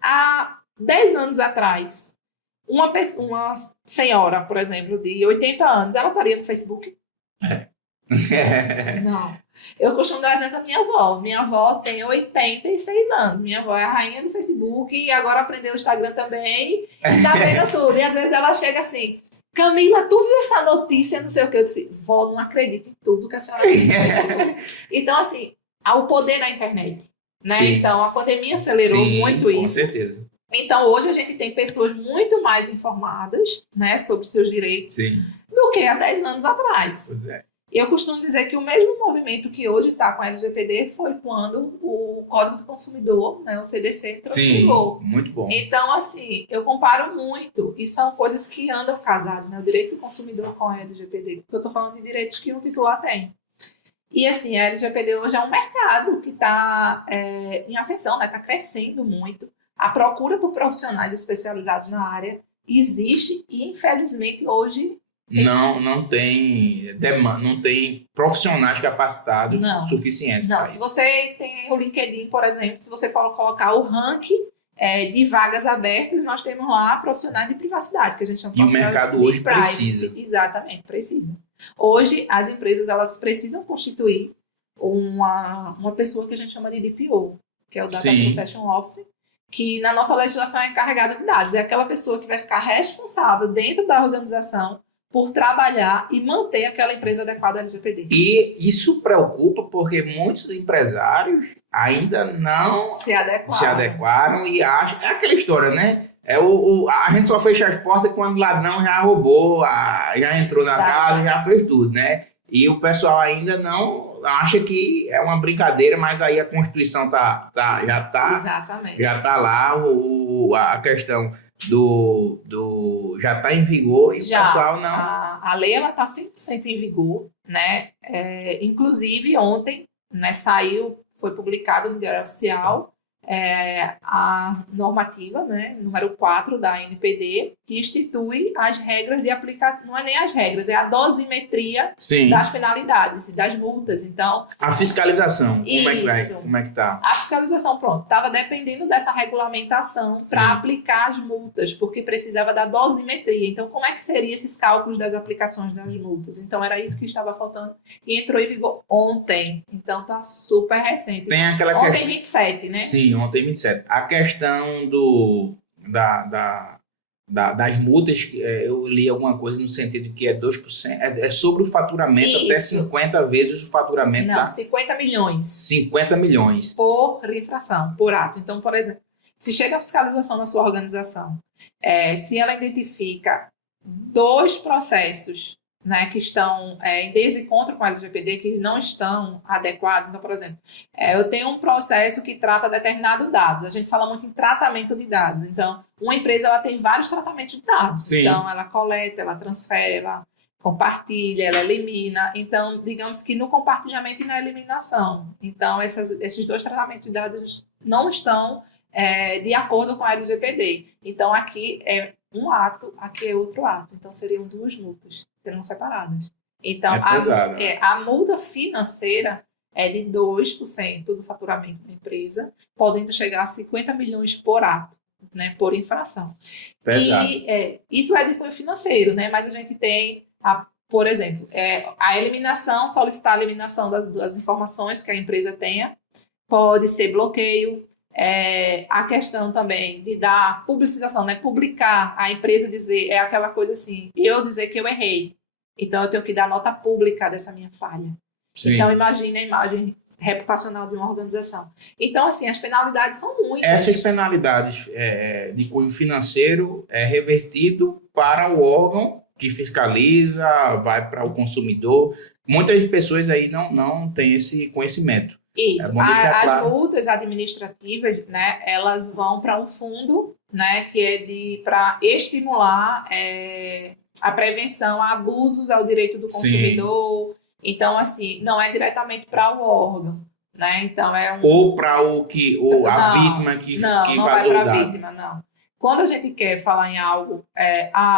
Há 10 anos atrás, uma senhora, por exemplo, de 80 anos, ela estaria no Facebook? Não. Eu costumo dar o exemplo da minha avó. Minha avó tem 86 anos. Minha avó é a rainha do Facebook e agora aprendeu o Instagram também. E tá vendo tudo. E às vezes ela chega assim, Camila, tu viu essa notícia? Não sei o que. Eu disse, vó, não acredito em tudo que a senhora diz. Então, assim, há o poder da internet. Né? Sim. Então, a pandemia acelerou Sim, muito com isso. certeza. Então, hoje a gente tem pessoas muito mais informadas, né, sobre seus direitos Sim. do que há 10 anos atrás. Pois é. Eu costumo dizer que o mesmo movimento que hoje está com a LGPD foi quando o Código do Consumidor, né, o CDC, entrou em Sim, vigor. muito bom. Então, assim, eu comparo muito, e são coisas que andam casadas, né, o direito do consumidor com a LGPD, porque eu estou falando de direitos que um titular tem. E, assim, a LGPD hoje é um mercado que está em ascensão, né, está crescendo muito. A procura por profissionais especializados na área existe e, infelizmente, hoje Não tem demanda, não tem profissionais capacitados Não. suficientes Não, para se isso. você tem o LinkedIn, por exemplo, se você for colocar o ranking de vagas abertas, nós temos lá profissionais de privacidade, que a gente chama de E o profissionais mercado de hoje privacy. precisa. Exatamente, precisa. Hoje, as empresas elas precisam constituir uma pessoa que a gente chama de DPO, que é o Data Sim. Protection Officer, que na nossa legislação é encarregado de dados. É aquela pessoa que vai ficar responsável dentro da organização por trabalhar e manter aquela empresa adequada à LGPD. E isso preocupa porque muitos empresários ainda não Se adequar. se adequaram e acham. É aquela história, né? A gente só fecha as portas quando o ladrão já roubou, já entrou na casa, já fez tudo, né? E o pessoal ainda não acha que é uma brincadeira, mas aí a Constituição Exatamente. já tá lá, a questão já está em vigor e o pessoal não. A lei ela está 100% em vigor, né? Inclusive ontem, né, foi publicado no Diário Oficial a normativa, né, número 4 da NPD, que institui as regras de aplicação, não é nem as regras, é a dosimetria Sim. das penalidades e das multas. Então, a fiscalização, Isso. como é que tá? A fiscalização, pronto, estava dependendo dessa regulamentação para aplicar as multas, porque precisava da dosimetria. Então, como é que seriam esses cálculos das aplicações das multas? Então, era isso que estava faltando e entrou em vigor ontem. Então, tá super recente. Tem aquela ontem, questão. 27, né? Sim, ontem 27. A questão das multas, eu li alguma coisa no sentido que é 2%, é sobre o faturamento, até 50 vezes o faturamento. Não, 50 milhões. 50 milhões. Por infração, por ato. Então, por exemplo, se chega a fiscalização na sua organização, se ela identifica 2 processos, né, que estão em desencontro com a LGPD, que não estão adequados. Então, por exemplo, eu tenho um processo que trata determinados dados. A gente fala muito em tratamento de dados. Então, uma empresa ela tem vários tratamentos de dados. Sim. Então, ela coleta, ela transfere, ela compartilha, ela elimina. Então, digamos que no compartilhamento e na eliminação. Então, esses 2 tratamentos de dados não estão de acordo com a LGPD. Então, aqui é um ato, aqui é outro ato. Então, seriam 2 multas, seriam separadas. Então, a multa financeira é de 2% do faturamento da empresa, podendo chegar a 50 milhões por ato, né, por infração. Pesado. E isso é de cunho financeiro, né? Mas a gente tem, por exemplo, a eliminação, solicitar a eliminação das informações que a empresa tenha, pode ser bloqueio. A questão também de dar publicização, né? Publicar, a empresa dizer, aquela coisa assim, eu dizer que eu errei, então eu tenho que dar nota pública dessa minha falha. Sim. Então imagine a imagem reputacional de uma organização. Então, assim, as penalidades são muitas. Essas penalidades de cunho financeiro é revertido para o órgão que fiscaliza, vai para o consumidor. Muitas pessoas aí não têm esse conhecimento. Isso, as multas administrativas, né, elas vão para um fundo, né, que é para estimular a prevenção a abusos ao direito do consumidor. Sim. Então, assim, não é diretamente para o órgão, né? Então ou para a vítima que não vai para a vítima, não. Quando a gente quer falar em algo,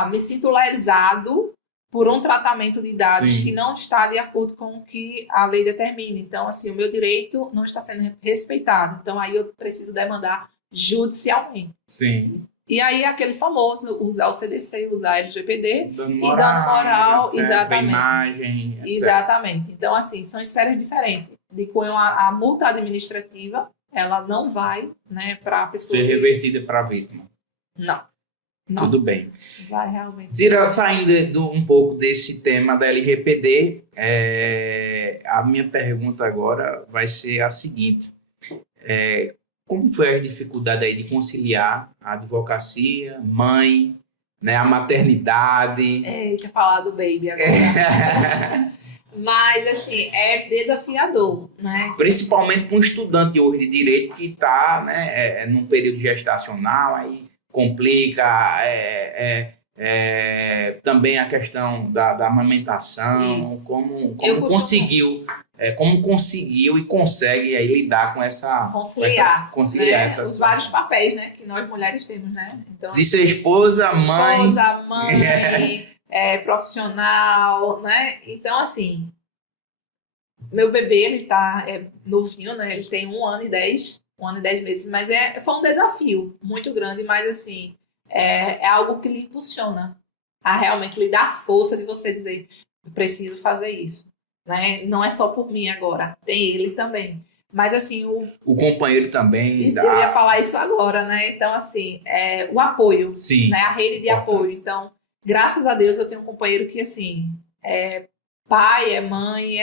me sinto lesado por um tratamento de dados Sim. que não está de acordo com o que a lei determina. Então, assim, o meu direito não está sendo respeitado. Então, aí eu preciso demandar judicialmente. Sim. E aí aquele famoso, usar o CDC, usar a LGPD Dando e dando moral, etc, exatamente. imagem, etc. Exatamente. Então, assim, são esferas diferentes. De cunho a multa administrativa, ela não vai, né, para a pessoa... Ser revertida para a vítima. Não. Tudo bem. Vai realmente. Saindo um pouco desse tema da LGPD, a minha pergunta agora vai ser a seguinte. Como foi a dificuldade aí de conciliar a advocacia, mãe, né, a maternidade? Tinha falado do baby agora. Mas, assim, é desafiador, né? Principalmente para um estudante hoje de direito que está, né, num período gestacional, aí complica também a questão da amamentação, Isso. como conseguiu e consegue aí lidar com essa... Conciliar né, essa os vários papéis, né, que nós mulheres temos, né? Então, de ser esposa, mãe... mãe, profissional, né? Então, assim, meu bebê, ele tá novinho, né? Ele tem 1 ano e 10 meses, mas foi um desafio muito grande, mas, assim, é algo que lhe impulsiona a realmente lhe dar força de você dizer, eu preciso fazer isso, né? Não é só por mim agora, tem ele também. Mas, assim, o companheiro também... Eu ia falar isso agora, né? Então, assim, o apoio, sim, né? A rede de apoio. Então, graças a Deus, eu tenho um companheiro que, assim, é pai, é mãe,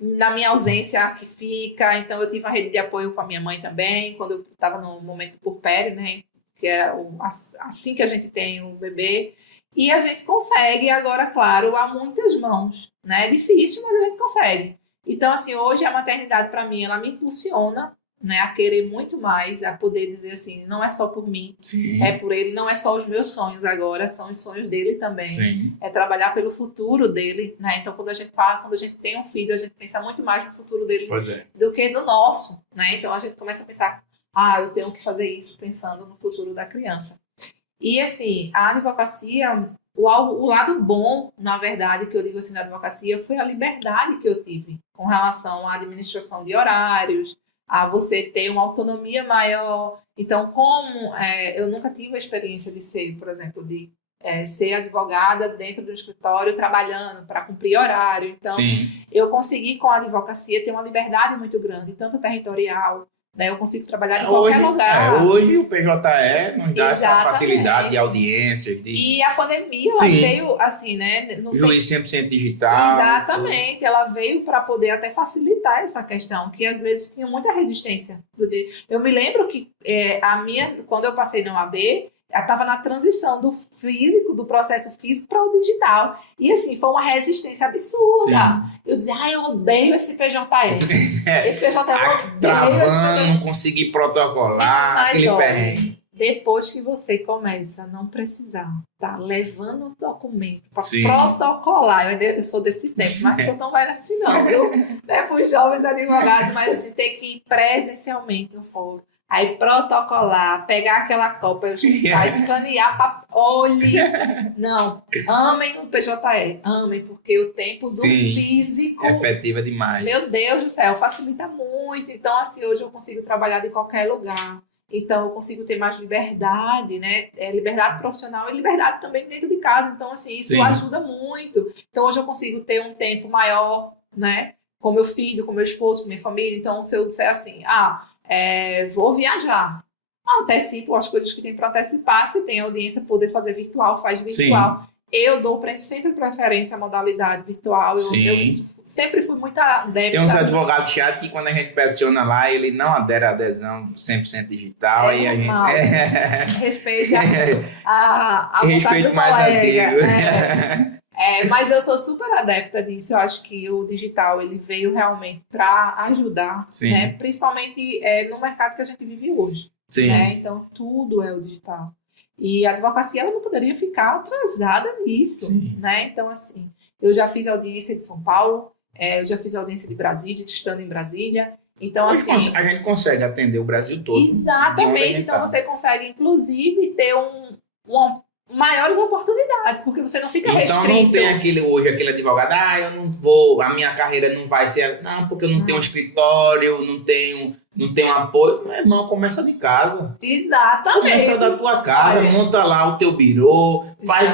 na minha ausência que fica. Então, eu tive uma rede de apoio com a minha mãe também, quando eu estava no momento puerpério, né? Que é assim que a gente tem o bebê. E a gente consegue, agora, claro, há muitas mãos, né? É difícil, mas a gente consegue. Então, assim, hoje a maternidade, para mim, ela me impulsiona, né, a querer muito mais, a poder dizer assim, não é só por mim, sim, é por ele, não é só os meus sonhos agora, são os sonhos dele também. Sim. É trabalhar pelo futuro dele, né? Então, quando a gente tem um filho, a gente pensa muito mais no futuro dele do que no nosso, né? Então, a gente começa a pensar, eu tenho que fazer isso pensando no futuro da criança. E, assim, a advocacia, o lado bom, na verdade, que eu digo assim da advocacia, foi a liberdade que eu tive com relação à administração de horários, a você ter uma autonomia maior. Então, como eu nunca tive a experiência de ser, por exemplo, de ser advogada dentro do escritório trabalhando para cumprir horário. Então, sim, eu consegui com a advocacia ter uma liberdade muito grande, tanto territorial, né? Eu consigo trabalhar em qualquer lugar. Hoje o PJE nos dá essa Exatamente. facilidade de audiências. E a pandemia, ela veio assim, né? Juiz 100% digital. Exatamente. Ela veio para poder até facilitar essa questão, que às vezes tinha muita resistência. Eu me lembro que quando eu passei na OAB, eu estava na transição do físico, do processo físico para o digital. E assim, foi uma resistência absurda. Sim. Eu dizia, eu odeio esse PJE. Esse PJE eu odeio. Travando, não consegui protocolar, aquele perrengue. Depois que você começa a não precisar tá levando o documento para protocolar, eu sou desse tempo, mas eu não vai assim não, viu? Né, para os jovens advogados, mas assim, ter que ir presencialmente no fórum. Aí protocolar, pegar aquela cópia, escanear para olhe. Não, amem o PJE, amem, porque o tempo do físico... efetiva demais. Meu Deus do céu, facilita muito. Então, assim, hoje eu consigo trabalhar de qualquer lugar. Então, eu consigo ter mais liberdade, né? Liberdade profissional e liberdade também dentro de casa. Então, assim, isso ajuda muito. Então, hoje eu consigo ter um tempo maior, né? Com meu filho, com meu esposo, com minha família. Então, se eu disser assim, vou viajar. Antecipo as coisas que tem para antecipar. Se tem audiência, poder fazer virtual, faz virtual. Sim. Eu dou sempre preferência à modalidade virtual. Eu sempre fui muito adepta. Tem uns advogados chatos que quando a gente pressiona lá, ele não adere à adesão 100% digital. Aí normal. A gente... Respeite a vontade do mais colega. antigo. Mas eu sou super adepta disso. Eu acho que o digital ele veio realmente para ajudar, né? Principalmente no mercado que a gente vive hoje. Sim. Né? Então, tudo é o digital. E a advocacia ela não poderia ficar atrasada nisso. Né? Então, assim, eu já fiz audiência de São Paulo, eu já fiz audiência de Brasília, estando em Brasília. Então, assim, a gente consegue atender o Brasil todo. Exatamente. Então, você consegue, inclusive, ter maiores oportunidades, porque você não fica Então restrito. não tem aquele advogado, eu não vou, a minha carreira não vai ser, não, porque eu não tenho um escritório, não tenho apoio. Meu irmão, começa de casa. Exatamente. Começa da tua casa, monta lá o teu birô, faz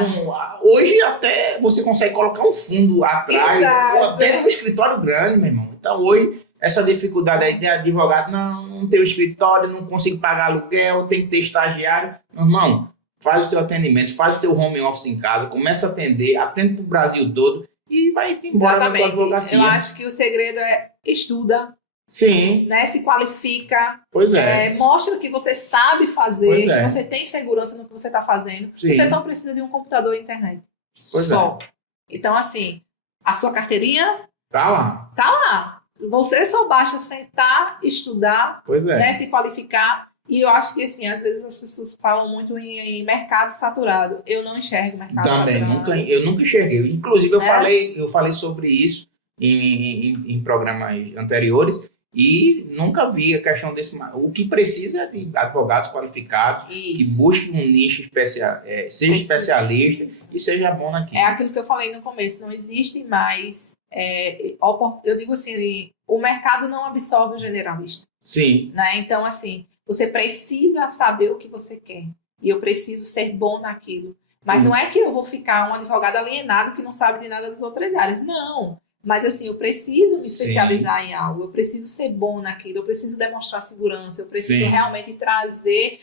hoje até você consegue colocar um fundo atrás, ou até um escritório grande, meu irmão. Então hoje, essa dificuldade aí de advogado, não tenho escritório, não consigo pagar aluguel, tem que ter estagiário. Meu irmão, faz o teu atendimento, faz o teu home office em casa, começa a atende pro Brasil todo e vai embora da tua advocacia. Eu acho que o segredo é estuda. Sim. Né, se qualifica. Pois é. Mostra que você sabe fazer, que você tem segurança no que você está fazendo. Sim. Você só precisa de um computador e internet. Pois só. Então, assim, a sua carteirinha tá lá. Tá lá. Você só basta sentar, estudar, né, se qualificar. E eu acho que, assim, às vezes as pessoas falam muito em mercado saturado. Eu não enxergo mercado saturado. Eu nunca enxerguei. Inclusive, eu falei sobre isso em programas anteriores e nunca vi a questão desse... O que precisa é de advogados qualificados que busquem um nicho especial, seja especialista e seja bom naquilo. É aquilo que eu falei no começo. Não existe mais... eu digo assim, o mercado não absorve o generalista. Sim. Né? Então, assim, você precisa saber o que você quer. E eu preciso ser bom naquilo. Mas não é que eu vou ficar um advogado alienado que não sabe de nada das outras áreas. Não. Mas, assim, eu preciso me especializar em algo. Eu preciso ser bom naquilo. Eu preciso demonstrar segurança. Eu preciso realmente trazer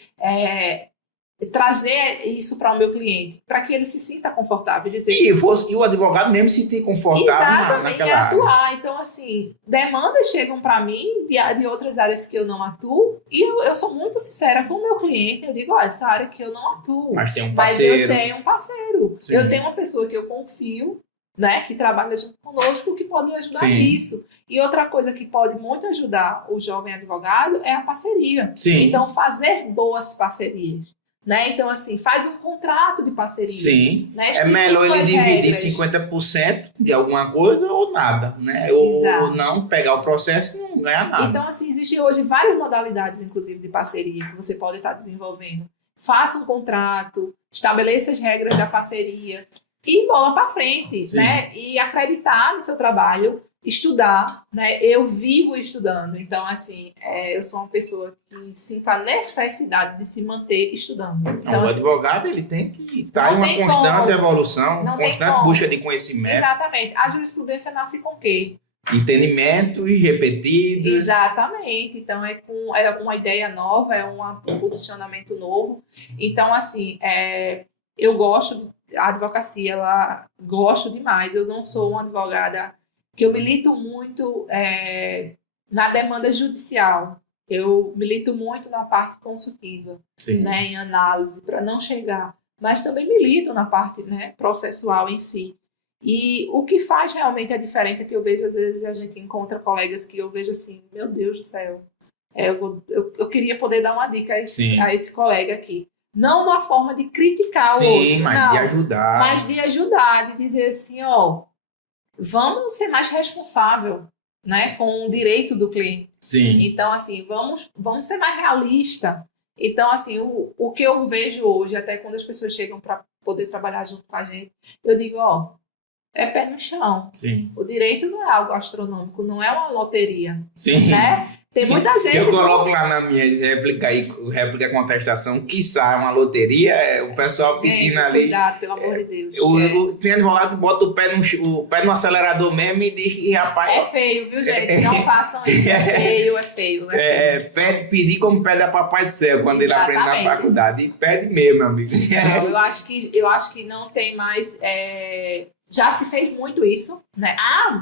isso para o meu cliente, para que ele se sinta confortável. E o advogado mesmo se sentir confortável naquela atuar. área. Então, assim, demandas chegam para mim de outras áreas que eu não atuo, e eu sou muito sincera com o meu cliente. Eu digo, essa área que eu não atuo. Mas tem um parceiro. Mas eu tenho um parceiro. Sim. Eu tenho uma pessoa que eu confio, né, que trabalha junto conosco, que pode ajudar nisso. E outra coisa que pode muito ajudar o jovem advogado é a parceria. Sim. Então, fazer boas parcerias. Né? Então, assim, faz um contrato de parceria. Sim. Né? É melhor ele dividir 50% de alguma coisa ou nada, né? Ou não pegar o processo e não ganhar nada. Então, assim, existem hoje várias modalidades, inclusive, de parceria que você pode estar desenvolvendo. Faça um contrato, estabeleça as regras da parceria e bola para frente, né? E acreditar no seu trabalho, estudar, né? Eu vivo estudando, então, assim, eu sou uma pessoa que sinto a necessidade de se manter estudando. Então, o advogado, ele tem que estar em uma constante evolução, constante busca de conhecimento. Exatamente. A jurisprudência nasce com o quê? Entendimentos repetidos. Exatamente. Então, é uma ideia nova, é um posicionamento novo. Então, assim, eu gosto a advocacia, gosto demais. Eu não sou uma advogada que eu milito muito na demanda judicial. Eu milito muito na parte consultiva, né, em análise, para não chegar. Mas também milito na parte, né, processual em si. E o que faz realmente a diferença, que eu vejo, às vezes, a gente encontra colegas que eu vejo assim, meu Deus do céu, eu queria poder dar uma dica a esse colega aqui. Não na forma de criticar o outro. Mas de ajudar. Mas de ajudar, de dizer assim, vamos ser mais responsável, né, com o direito do cliente. Sim. Então, assim, vamos ser mais realista. Então, assim, o que eu vejo hoje, até quando as pessoas chegam para poder trabalhar junto com a gente, eu digo, é pé no chão. Sim. O direito não é algo astronômico, não é uma loteria. Sim. Né? Tem muita gente... Eu coloco lá na minha réplica contestação, quiçá uma loteria, o pessoal pedindo ali... Cuidado, pelo amor de Deus. Tem advogado que bota o pé no acelerador mesmo e diz que, rapaz... É feio, viu, gente? Não façam isso. É feio. Pedir como pede a papai do céu quando ele aprende na faculdade. E pede mesmo, meu amigo. Não, eu acho que não tem mais... Já se fez muito isso, né?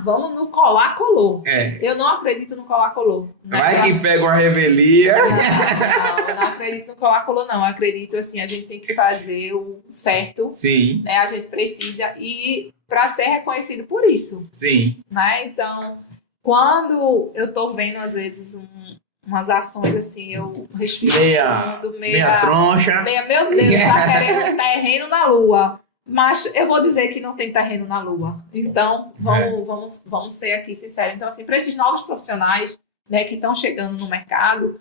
Vamos no colar-colou. Eu não acredito no colar-colou. Né? Vai que pega uma revelia. Não acredito no colar-colou, não. Eu acredito, assim, a gente tem que fazer o certo. Sim. Né? A gente precisa ir para ser reconhecido por isso. Sim. Né? Então, quando eu tô vendo, às vezes, umas ações, assim, eu respiro meia troncha. Meu Deus, tá querendo terreno na lua. Mas eu vou dizer que não tem terreno na lua. Então, vamos ser aqui sinceros. Então, assim, para esses novos profissionais, né, que estão chegando no mercado,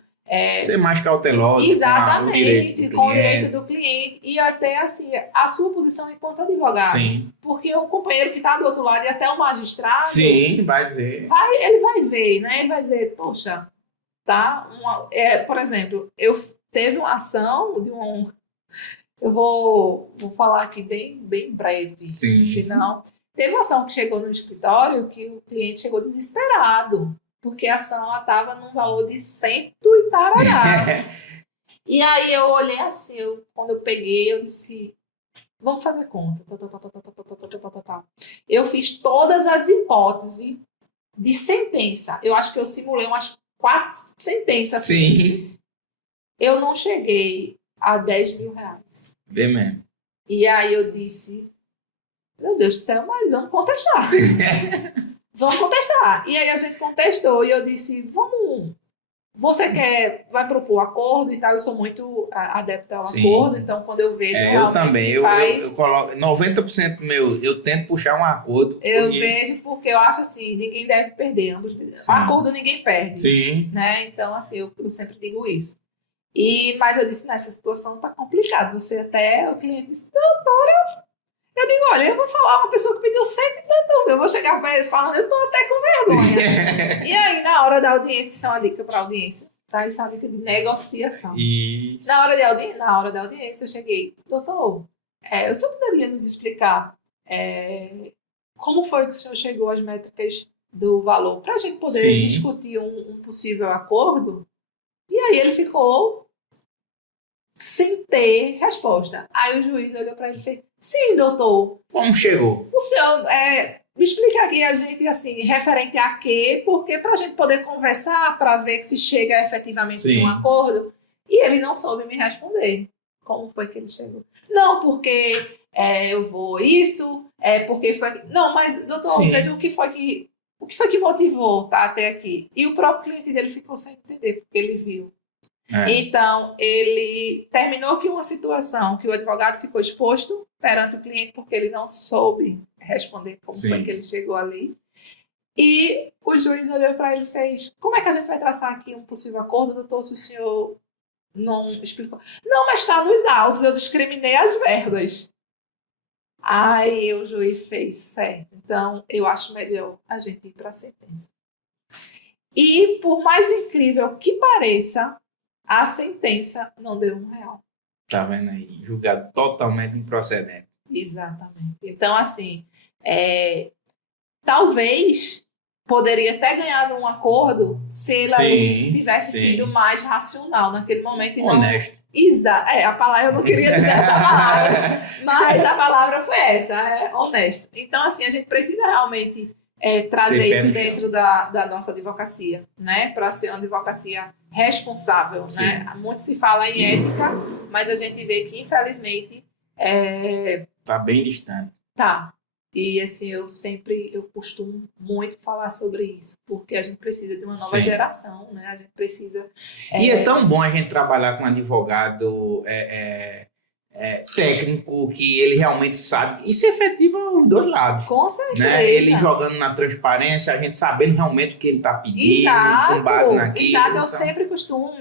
Ser mais cauteloso exatamente, com o direito do cliente e até assim, a sua posição enquanto advogado. Sim. Porque o companheiro que está do outro lado e até o magistrado, sim, vai dizer. Ele vai ver, né? Ele vai dizer, poxa, tá? Por exemplo, teve uma ação de um. Eu vou falar aqui bem breve, Sim. senão. Teve uma ação que chegou no escritório que o cliente chegou desesperado, porque a ação estava num valor de 100 e tarará. E aí eu olhei assim, quando eu peguei, eu disse, vamos fazer conta. Eu fiz todas as hipóteses de sentença. Eu acho que eu simulei umas 4 sentenças. Sim. Eu não cheguei a 10 mil reais. Bem mesmo. E aí eu disse, meu Deus do céu, mas vamos contestar. Vamos contestar. E aí a gente contestou e eu disse, você vai propor acordo e tal, eu sou muito adepta ao acordo, então quando eu vejo eu também, eu coloco 90% meu, eu tento puxar um acordo. Eu vejo porque eu acho assim, ninguém deve perder, acordo ninguém perde. Sim. Né? Então assim, eu sempre digo isso. Mas eu disse, nessa situação tá complicado, o cliente disse, doutora, eu digo, olha, eu vou falar uma pessoa que pediu 100 e tanto, eu vou chegar para ele falando, eu tô até com vergonha. E aí, na hora da audiência, isso é uma dica para audiência, tá? Isso é uma dica de negociação. Isso. Na hora da audiência, eu cheguei, doutor, o senhor poderia nos explicar como foi que o senhor chegou às métricas do valor, para a gente poder discutir um possível acordo? E aí ele ficou sem ter resposta. Aí o juiz olhou para ele e fez, sim, doutor. Como chegou? O senhor me explica aqui a gente, assim, referente a quê? Porque para a gente poder conversar, para ver que se chega efetivamente em um acordo. E ele não soube me responder. Como foi que ele chegou? Não, porque eu vou isso, porque foi... Não, mas, doutor, veja o que foi que motivou até aqui. E o próprio cliente dele ficou sem entender, porque ele viu. Então, ele terminou que uma situação que o advogado ficou exposto perante o cliente porque ele não soube responder como foi que ele chegou ali. E o juiz olhou para ele e fez, como é que a gente vai traçar aqui um possível acordo, doutor, se o senhor não explicou? Não, mas está nos autos, eu discriminei as verbas. Aí o juiz fez, certo. Então, eu acho melhor a gente ir para a sentença. E, por mais incrível que pareça, a sentença não deu R$1. Tá vendo aí? Julgado totalmente improcedente. Exatamente. Então, assim, talvez poderia ter ganhado um acordo se ele ali tivesse sido mais racional naquele momento. E honesto. A palavra, eu não queria dizer essa palavra, mas a palavra foi essa, honesto. Então, assim, a gente precisa realmente trazer isso dentro da nossa advocacia, né? Para ser uma advocacia responsável, né? Muito se fala em ética, mas a gente vê que, infelizmente... Tá bem distante. Tá. E, assim, eu costumo muito falar sobre isso, porque a gente precisa de uma nova geração, né? A gente precisa... E é tão bom a gente trabalhar com um advogado técnico, que ele realmente sabe. Isso efetiva aos dois lados. Com certeza. Né? Ele jogando na transparência, a gente sabendo realmente o que ele está pedindo, com base naquilo. Exato, eu sempre costumo...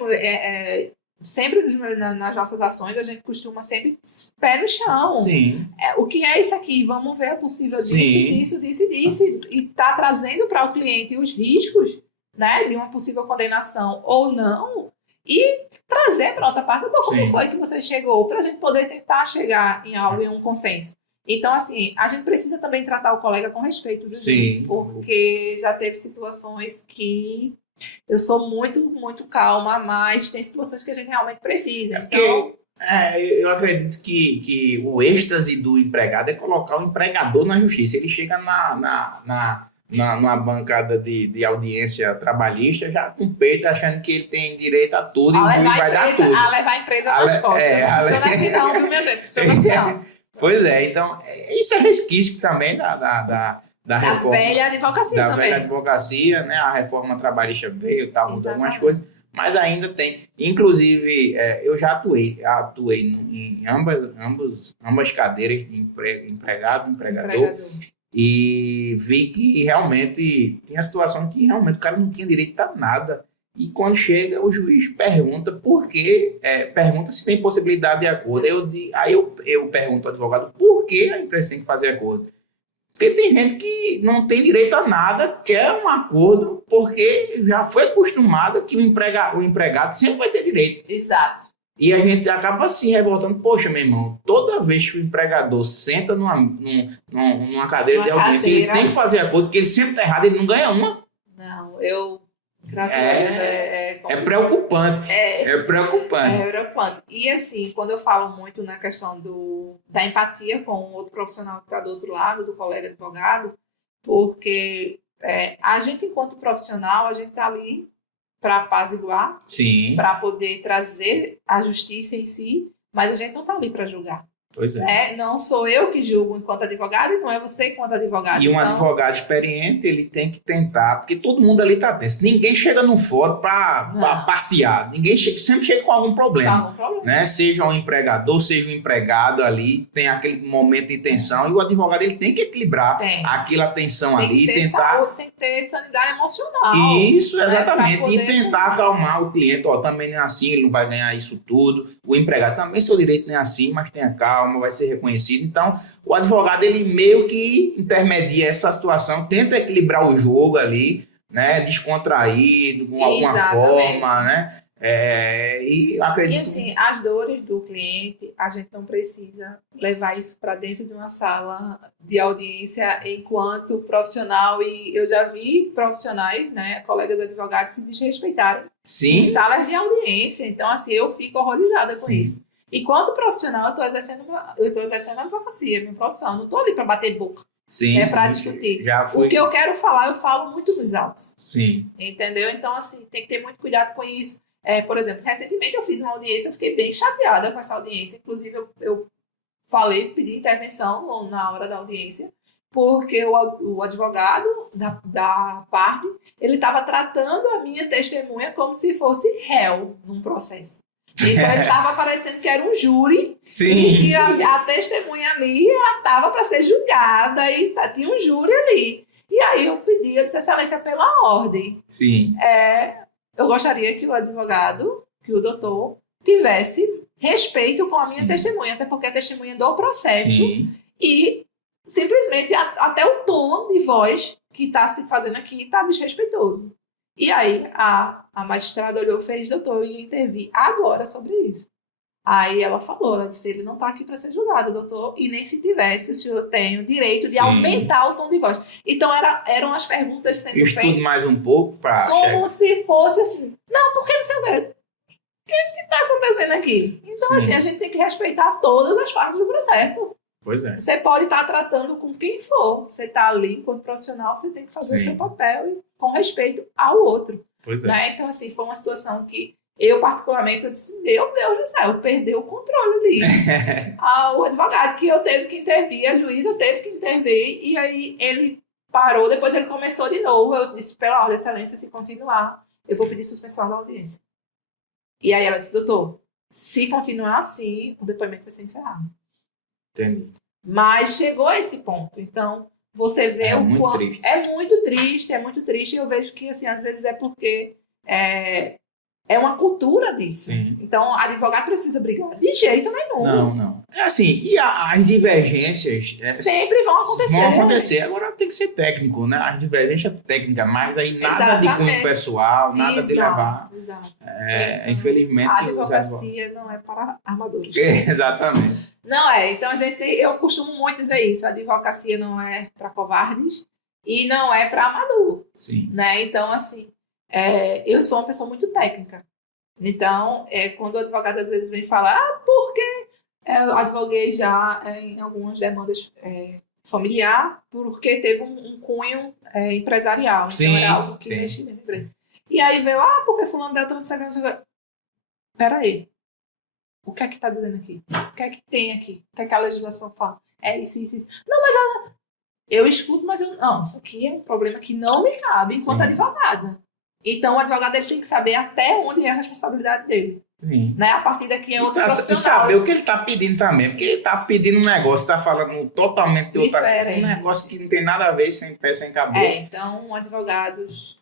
Sempre nas nossas ações, a gente costuma sempre pé no chão. Sim. O que é isso aqui? Vamos ver a possível disso. E tá trazendo para o cliente os riscos, né, de uma possível condenação ou não. E trazer para outra parte, então, como foi que você chegou? Para a gente poder tentar chegar em algo, em um consenso. Então, assim, a gente precisa também tratar o colega com respeito, viu, gente? Porque já teve situações que... Eu sou muito, muito calma, mas tem situações que a gente realmente precisa. Então... eu acredito que o êxtase do empregado é colocar o empregador na justiça. Ele chega numa bancada de audiência trabalhista já com o peito, achando que ele tem direito a tudo e vai dar tudo. A levar a empresa nas costas. Não funciona assim não, viu, minha gente? Funciona assim não. Pois então, isso é resquício também da reforma, velha advocacia da também. velha advocacia, né? A reforma trabalhista veio, mudou algumas coisas, mas ainda tem. Inclusive, eu já atuei em ambas cadeiras de empregado, empregador, e vi que realmente tinha situação que realmente o cara não tinha direito a nada. E quando chega, o juiz pergunta por quê, pergunta se tem possibilidade de acordo. Aí eu pergunto ao advogado por que a empresa tem que fazer acordo. Porque tem gente que não tem direito a nada, quer um acordo, porque já foi acostumado que o empregado sempre vai ter direito. Exato. E a gente acaba assim revoltando. Poxa, meu irmão, toda vez que o empregador senta numa cadeira de audiência, ele tem que fazer acordo, porque ele sempre está errado, ele não ganha uma. Não, graças a Deus, é preocupante. É preocupante. É preocupante. E assim, quando eu falo muito na questão da empatia com o outro profissional que está do outro lado, do colega advogado, porque a gente, enquanto profissional, a gente está ali para apaziguar, para poder trazer a justiça em si, mas a gente não está ali para julgar. Pois é. Não sou eu que julgo enquanto advogado e não é você enquanto advogado. E um advogado experiente, ele tem que tentar, porque todo mundo ali está tenso. Ninguém chega no fórum para passear. Sempre chega com algum problema. Né? Seja um empregador, seja um empregado ali, tem aquele momento de tensão. E o advogado ele tem que equilibrar aquela tensão ali. Tem que ter sanidade emocional. Isso, exatamente. E tentar acalmar o cliente. Também não é assim, ele não vai ganhar isso tudo. O empregado também, seu direito não é assim, mas tenha calma. Vai ser reconhecido. Então, o advogado, ele meio que intermedia essa situação, tenta equilibrar o jogo ali, né? Descontraído, com alguma forma, né? E acredito... E assim, as dores do cliente, a gente não precisa levar isso para dentro de uma sala de audiência enquanto profissional. E eu já vi profissionais, né, colegas advogados, se desrespeitarem em salas de audiência. Então, assim, eu fico horrorizada com isso. Enquanto profissional, eu estou exercendo a advocacia, minha profissão. Não estou ali para bater boca, para discutir. O que eu quero falar, eu falo muito nos autos. Entendeu? Então, assim, tem que ter muito cuidado com isso. Por exemplo, recentemente eu fiz uma audiência, eu fiquei bem chateada com essa audiência. Inclusive, eu pedi intervenção na hora da audiência, porque o advogado da parte, ele estava tratando a minha testemunha como se fosse réu num processo. Então, ele estava parecendo que era um júri e que a testemunha ali estava para ser julgada e tinha um júri ali. E aí eu disse, excelência, pela ordem. Eu gostaria que o advogado, que o doutor, tivesse respeito com a minha testemunha, até porque é testemunha do processo. E simplesmente até o tom de voz que está se fazendo aqui está desrespeitoso. E aí a magistrada olhou e fez, doutor, eu ia intervir agora sobre isso. Aí ela falou, ela disse, ele não está aqui para ser julgado, doutor, e nem se tivesse, o senhor tem o direito de aumentar o tom de voz. Então eram as perguntas sempre feitas. Estude mais um pouco para... Como se fosse assim, não, porque não sei o que está acontecendo aqui? Então, assim, a gente tem que respeitar todas as partes do processo. Pois é. Você pode estar tratando com quem for. Você está ali, enquanto profissional, você tem que fazer o seu papel e com respeito ao outro. Pois é. Né? Então, assim, foi uma situação que eu, particularmente, eu disse, meu Deus do céu, perdeu o controle ali. O advogado que eu teve que intervir, a juíza teve que intervir, e aí ele parou, depois ele começou de novo. Eu disse, pela ordem, excelência, se continuar, eu vou pedir suspensão da audiência. E aí ela disse, doutor, se continuar assim, o depoimento vai ser encerrado. Entendi. Mas chegou a esse ponto. Então, você vê o quanto... Triste. É muito triste. E eu vejo que, assim, às vezes é porque é uma cultura disso. Então, advogado precisa brigar. De jeito nenhum. Não. É assim, e as divergências... sempre vão acontecer. Agora tem que ser técnico, né? As divergências técnicas, mas aí nada de cunho pessoal, nada de levar. Exato. Então, infelizmente... A advocacia não é para armadores. Exatamente. Não então eu costumo muito dizer isso, a advocacia não é para covardes e não é para amador. Né? Então, assim, eu sou uma pessoa muito técnica. Então, quando o advogado às vezes vem falar, porque eu advoguei já em algumas demandas familiar, porque teve um cunho empresarial. Então, era algo que mexia na empresa. E aí veio, porque fulano Beltrano de Peraí. O que é que está dizendo aqui? O que é que tem aqui? O que é que a legislação fala? Isso. Não, mas eu escuto, mas não, isso aqui é um problema que não me cabe enquanto advogada. Então, o advogado ele tem que saber até onde é a responsabilidade dele. Né? A partir daqui é outro profissional. Saber o que ele está pedindo também, porque ele está pedindo um negócio, está falando totalmente de outra coisa. Um negócio que não tem nada a ver, sem pé, sem cabeça. Então, advogados,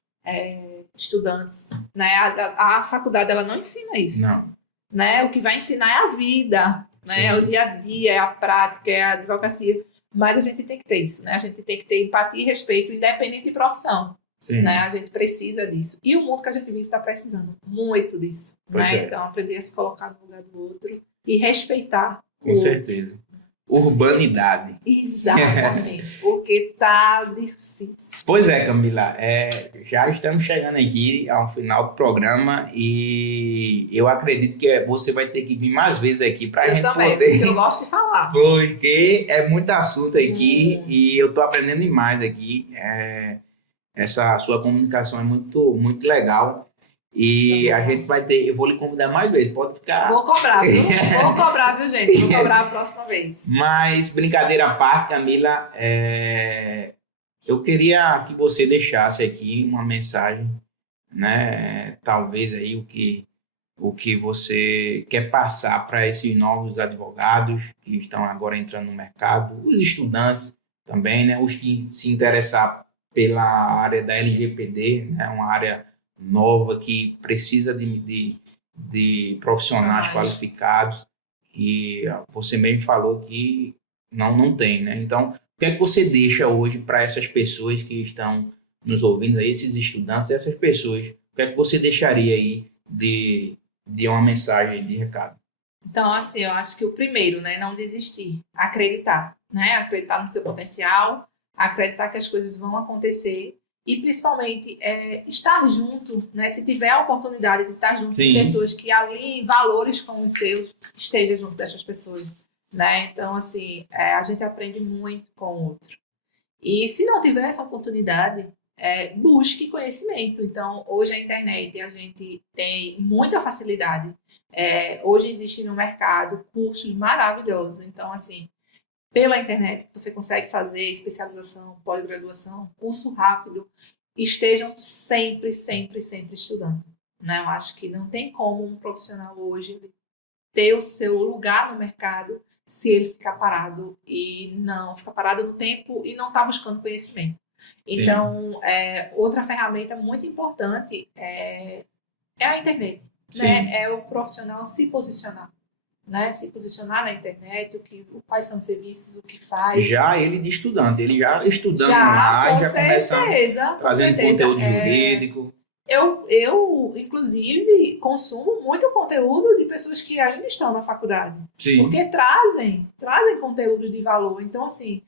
estudantes, né? A faculdade ela não ensina isso, Não. né? O que vai ensinar é a vida, né? Sim. É o dia a dia, é a prática, é a advocacia. Mas a gente tem que ter isso, né? A gente tem que ter empatia e respeito, independente de profissão. Sim. Né? A gente precisa disso. E o mundo que a gente vive está precisando muito disso. Pois Né? é. Então, aprender a se colocar no lugar do outro e respeitar Com certeza. Urbanidade. Exatamente. Porque tá difícil. Pois é, Camila. Já estamos chegando aqui ao final do programa e eu acredito que você vai ter que vir mais vezes aqui para a gente também, poder... porque eu gosto de falar. Porque é muito assunto aqui e eu estou aprendendo demais aqui. Essa sua comunicação é muito, muito legal. E Tá bom. a gente vai ter, eu vou lhe convidar mais vezes, pode ficar. Vou cobrar, viu? Vou cobrar, viu, gente? Vou cobrar a próxima vez. Mas, brincadeira à parte, Camila, eu queria que você deixasse aqui uma mensagem, né? Talvez aí o que você quer passar para esses novos advogados que estão agora entrando no mercado, os estudantes também, né? Os que se interessar pela área da LGPD, né? Uma área nova que precisa de profissionais qualificados, que você mesmo falou que não tem, né? Então, o que é que você deixa hoje para essas pessoas que estão nos ouvindo, esses estudantes, essas pessoas? O que é que você deixaria aí de uma mensagem, de recado? Então, assim, eu acho que o primeiro, né, não desistir, acreditar, né? Acreditar no seu potencial, acreditar que as coisas vão acontecer e, principalmente, estar junto, né? Se tiver a oportunidade de estar junto Sim. com pessoas que alinhem valores como os seus, esteja junto dessas pessoas, né? Então, assim, a gente aprende muito com o outro. E se não tiver essa oportunidade, busque conhecimento. Então, hoje a internet, a gente tem muita facilidade. Hoje existe no mercado cursos maravilhosos. Então, assim, pela internet você consegue fazer especialização, pós-graduação, curso rápido. Estejam sempre, sempre, sempre estudando. Né? Eu acho que não tem como um profissional hoje ter o seu lugar no mercado se ele ficar parado e não ficar parado no tempo e não está buscando conhecimento. Então, outra ferramenta muito importante é a internet. Né? É o profissional se posicionar. Né? Se posicionar na internet, quais são os serviços, o que faz. Já ele de estudante, ele já estudando já começando trazendo conteúdo jurídico. Eu, inclusive, consumo muito conteúdo de pessoas que ainda estão na faculdade. Sim. Porque trazem conteúdo de valor. Então, assim...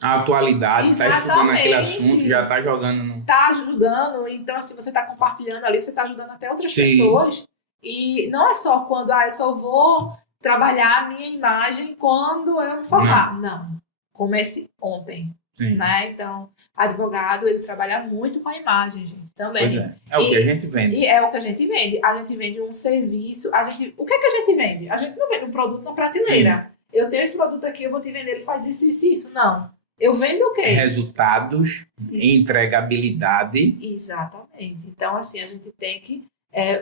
a atualidade, está estudando aquele assunto, já está jogando. Está ajudando. Então, assim, você está compartilhando ali, você está ajudando até outras Sim. pessoas. E não é só quando, eu só vou trabalhar a minha imagem quando eu me formar. Não. Comece ontem. Sim. Né? Então, advogado, ele trabalha muito com a imagem, gente, também. Pois é o que a gente vende. E é o que a gente vende. A gente vende um serviço. O que é que a gente vende? A gente não vende um produto na prateleira. Sim. Eu tenho esse produto aqui, eu vou te vender, ele faz isso, isso, isso. Não. Eu vendo o quê? Resultados, entregabilidade. Exatamente. Então, assim, a gente tem que...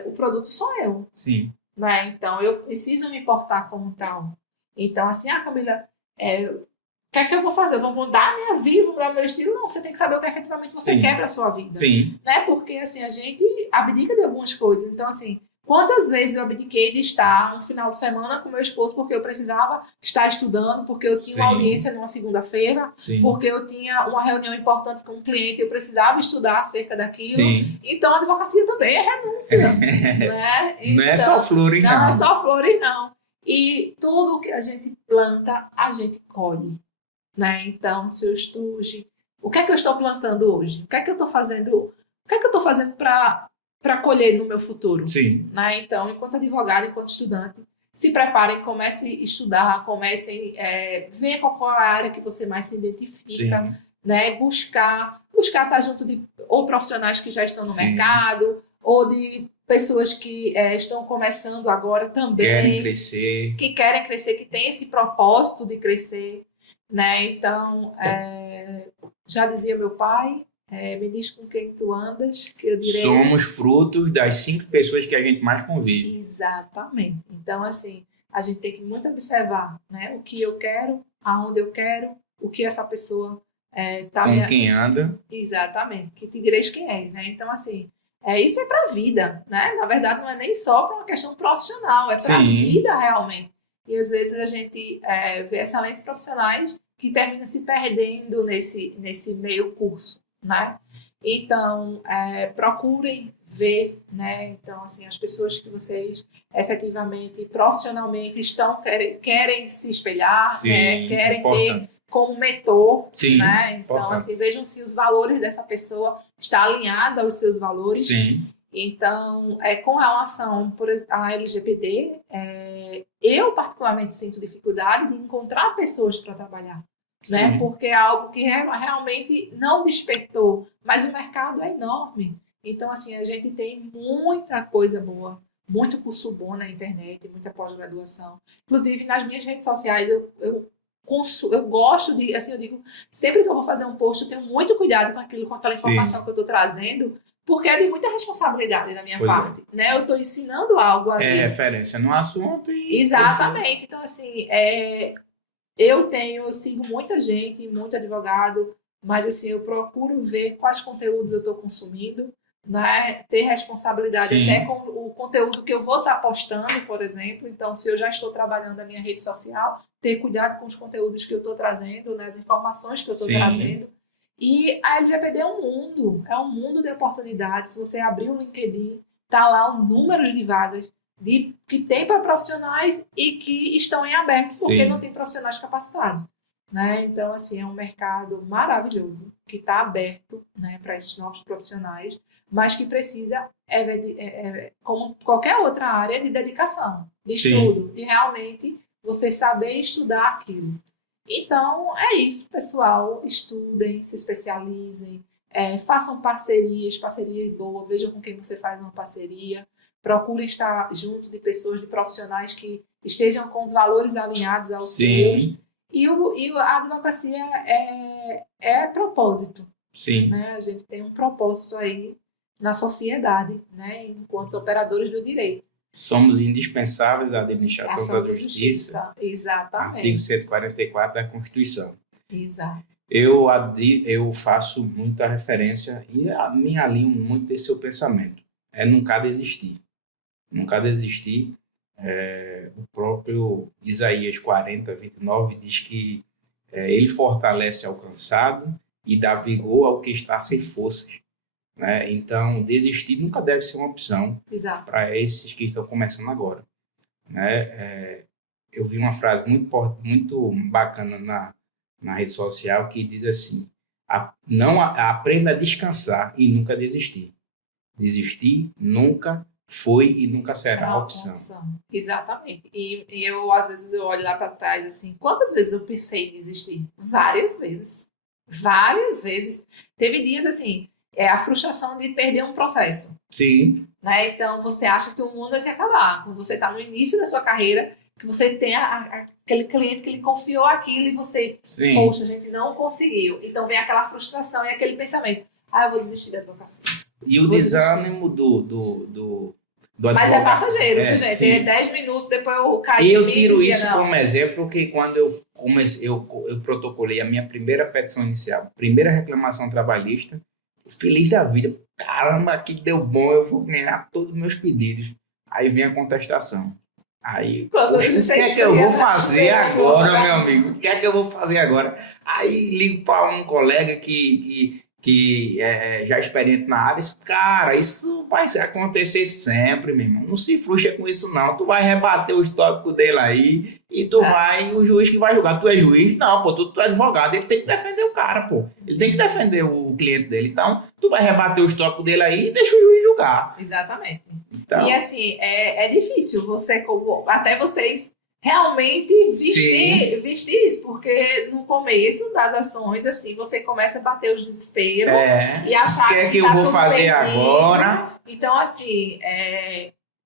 o produto sou eu. Sim. Né? Então, eu preciso me portar como tal. Então, assim, Camila... o que é que eu vou fazer? Eu vou mudar a minha vida, vou mudar meu estilo? Não, você tem que saber o que efetivamente você quer para a sua vida. Sim. Né? Porque, assim, a gente abdica de algumas coisas. Então, assim, quantas vezes eu abdiquei de estar um final de semana com meu esposo porque eu precisava estar estudando, porque eu tinha uma audiência numa segunda-feira, porque eu tinha uma reunião importante com um cliente e eu precisava estudar acerca daquilo. Sim. Então, a advocacia também é renúncia. Né? Então, não é só flores, não. Não é só flores, não. E tudo que a gente planta, a gente colhe. Né? Então, se eu estude, o que é que eu estou plantando hoje? O que é que eu estou fazendo? O que é que eu estou fazendo para colher no meu futuro? Sim. Né? Então, enquanto advogado, enquanto estudante, se preparem, comecem a estudar, comecem a ver qual é a área que você mais se identifica, né? Buscar estar junto de ou profissionais que já estão no mercado, ou de pessoas que estão começando agora também, que querem crescer, que têm esse propósito de crescer. Né? Então, já dizia meu pai, me diz com quem tu andas, que eu direi... Somos frutos das 5 pessoas que a gente mais convive. Exatamente. Então, assim, a gente tem que muito observar, né? O que eu quero, aonde eu quero, o que essa pessoa Com quem anda. Exatamente, que te direis quem é, né? Então, assim, isso é para a vida, né? Na verdade, não é nem só para uma questão profissional, é para a vida realmente. E às vezes a gente vê excelentes profissionais que terminam se perdendo nesse meio curso, né? Então, procurem ver, né? Então, assim, as pessoas que vocês efetivamente, profissionalmente querem se espelhar, Sim, né? Querem importante. ter como mentor, Sim, né? Então, importante. assim, vejam se os valores dessa pessoa está alinhada aos seus valores. Sim. Então, com relação à LGPD, eu particularmente sinto dificuldade de encontrar pessoas para trabalhar, né? Porque é algo que realmente não despertou, mas o mercado é enorme. Então, assim, a gente tem muita coisa boa, muito curso bom na internet, muita pós-graduação. Inclusive, nas minhas redes sociais, eu gosto de, assim, eu digo, sempre que eu vou fazer um post, eu tenho muito cuidado com aquela informação que eu estou trazendo, porque é de muita responsabilidade da minha parte, né? Eu estou ensinando algo ali. É referência no assunto e... Exatamente. Então, assim, eu sigo muita gente, muito advogado, mas, assim, eu procuro ver quais conteúdos eu estou consumindo, né? Ter responsabilidade até com o conteúdo que eu vou estar postando, por exemplo. Então, se eu já estou trabalhando a minha rede social, ter cuidado com os conteúdos que eu estou trazendo, né? As informações que eu estou trazendo. E a LGPD é um mundo de oportunidades. Se você abrir o LinkedIn, tá lá o número de vagas que tem para profissionais e que estão em aberto, porque não tem profissionais capacitados. Né? Então, assim, é um mercado maravilhoso, que está aberto, né, para esses novos profissionais, mas que precisa, como qualquer outra área, de dedicação, de estudo, de realmente você saber estudar aquilo. Então, é isso, pessoal. Estudem, se especializem, façam parcerias boas, vejam com quem você faz uma parceria, procure estar junto de pessoas, de profissionais que estejam com os valores alinhados aos seus. E a advocacia é propósito. Né? A gente tem um propósito aí na sociedade, né? Enquanto operadores do direito. Somos indispensáveis à administração da justiça. Exatamente. Artigo 144 da Constituição. Exato. Eu faço muita referência e me alinho muito desse seu pensamento. É nunca desistir. Nunca desistir. O próprio Isaías 40, 29 diz que ele fortalece ao cansado e dá vigor ao que está sem forças. Né? Então, desistir nunca deve ser uma opção para esses que estão começando agora. Né? Eu vi uma frase muito bacana na rede social que diz assim: aprenda a descansar e nunca desistir. Desistir nunca foi e nunca será a opção. Exatamente. E eu, às vezes, eu olho lá para trás assim, quantas vezes eu pensei em desistir? Várias vezes. Várias vezes. Teve dias assim, a frustração de perder um processo. Sim. Né? Então, você acha que o mundo vai se acabar. Quando você está no início da sua carreira, que você tem aquele cliente que ele confiou aquilo e você, poxa, a gente não conseguiu. Então, vem aquela frustração e aquele pensamento, eu vou desistir da advocacia. E o desânimo do advogado. Mas é passageiro, viu, gente? Sim. 10 minutos, depois eu caí. E eu tiro isso como exemplo, porque quando eu protocolei a minha primeira petição inicial, primeira reclamação trabalhista, feliz da vida. Caramba, que deu bom, eu vou ganhar todos os meus pedidos. Aí vem a contestação. Aí, poxa, o que é que eu vou fazer agora, meu amigo? O que é que eu vou fazer agora? Aí ligo para um colega que já é experiente na área, cara, isso vai acontecer sempre, meu irmão. Não se frustra com isso, não. Tu vai rebater o histórico dele aí e o juiz que vai julgar. Tu é juiz? Não, pô, tu é advogado. Ele tem que defender o cara, pô. Ele tem que defender o cliente dele. Então, tu vai rebater o histórico dele aí e deixa o juiz julgar. Exatamente. Então, e assim, é difícil até vocês realmente vestir isso, porque no começo das ações, assim, você começa a bater os desesperos e achar que eu vou fazer agora. Então, assim,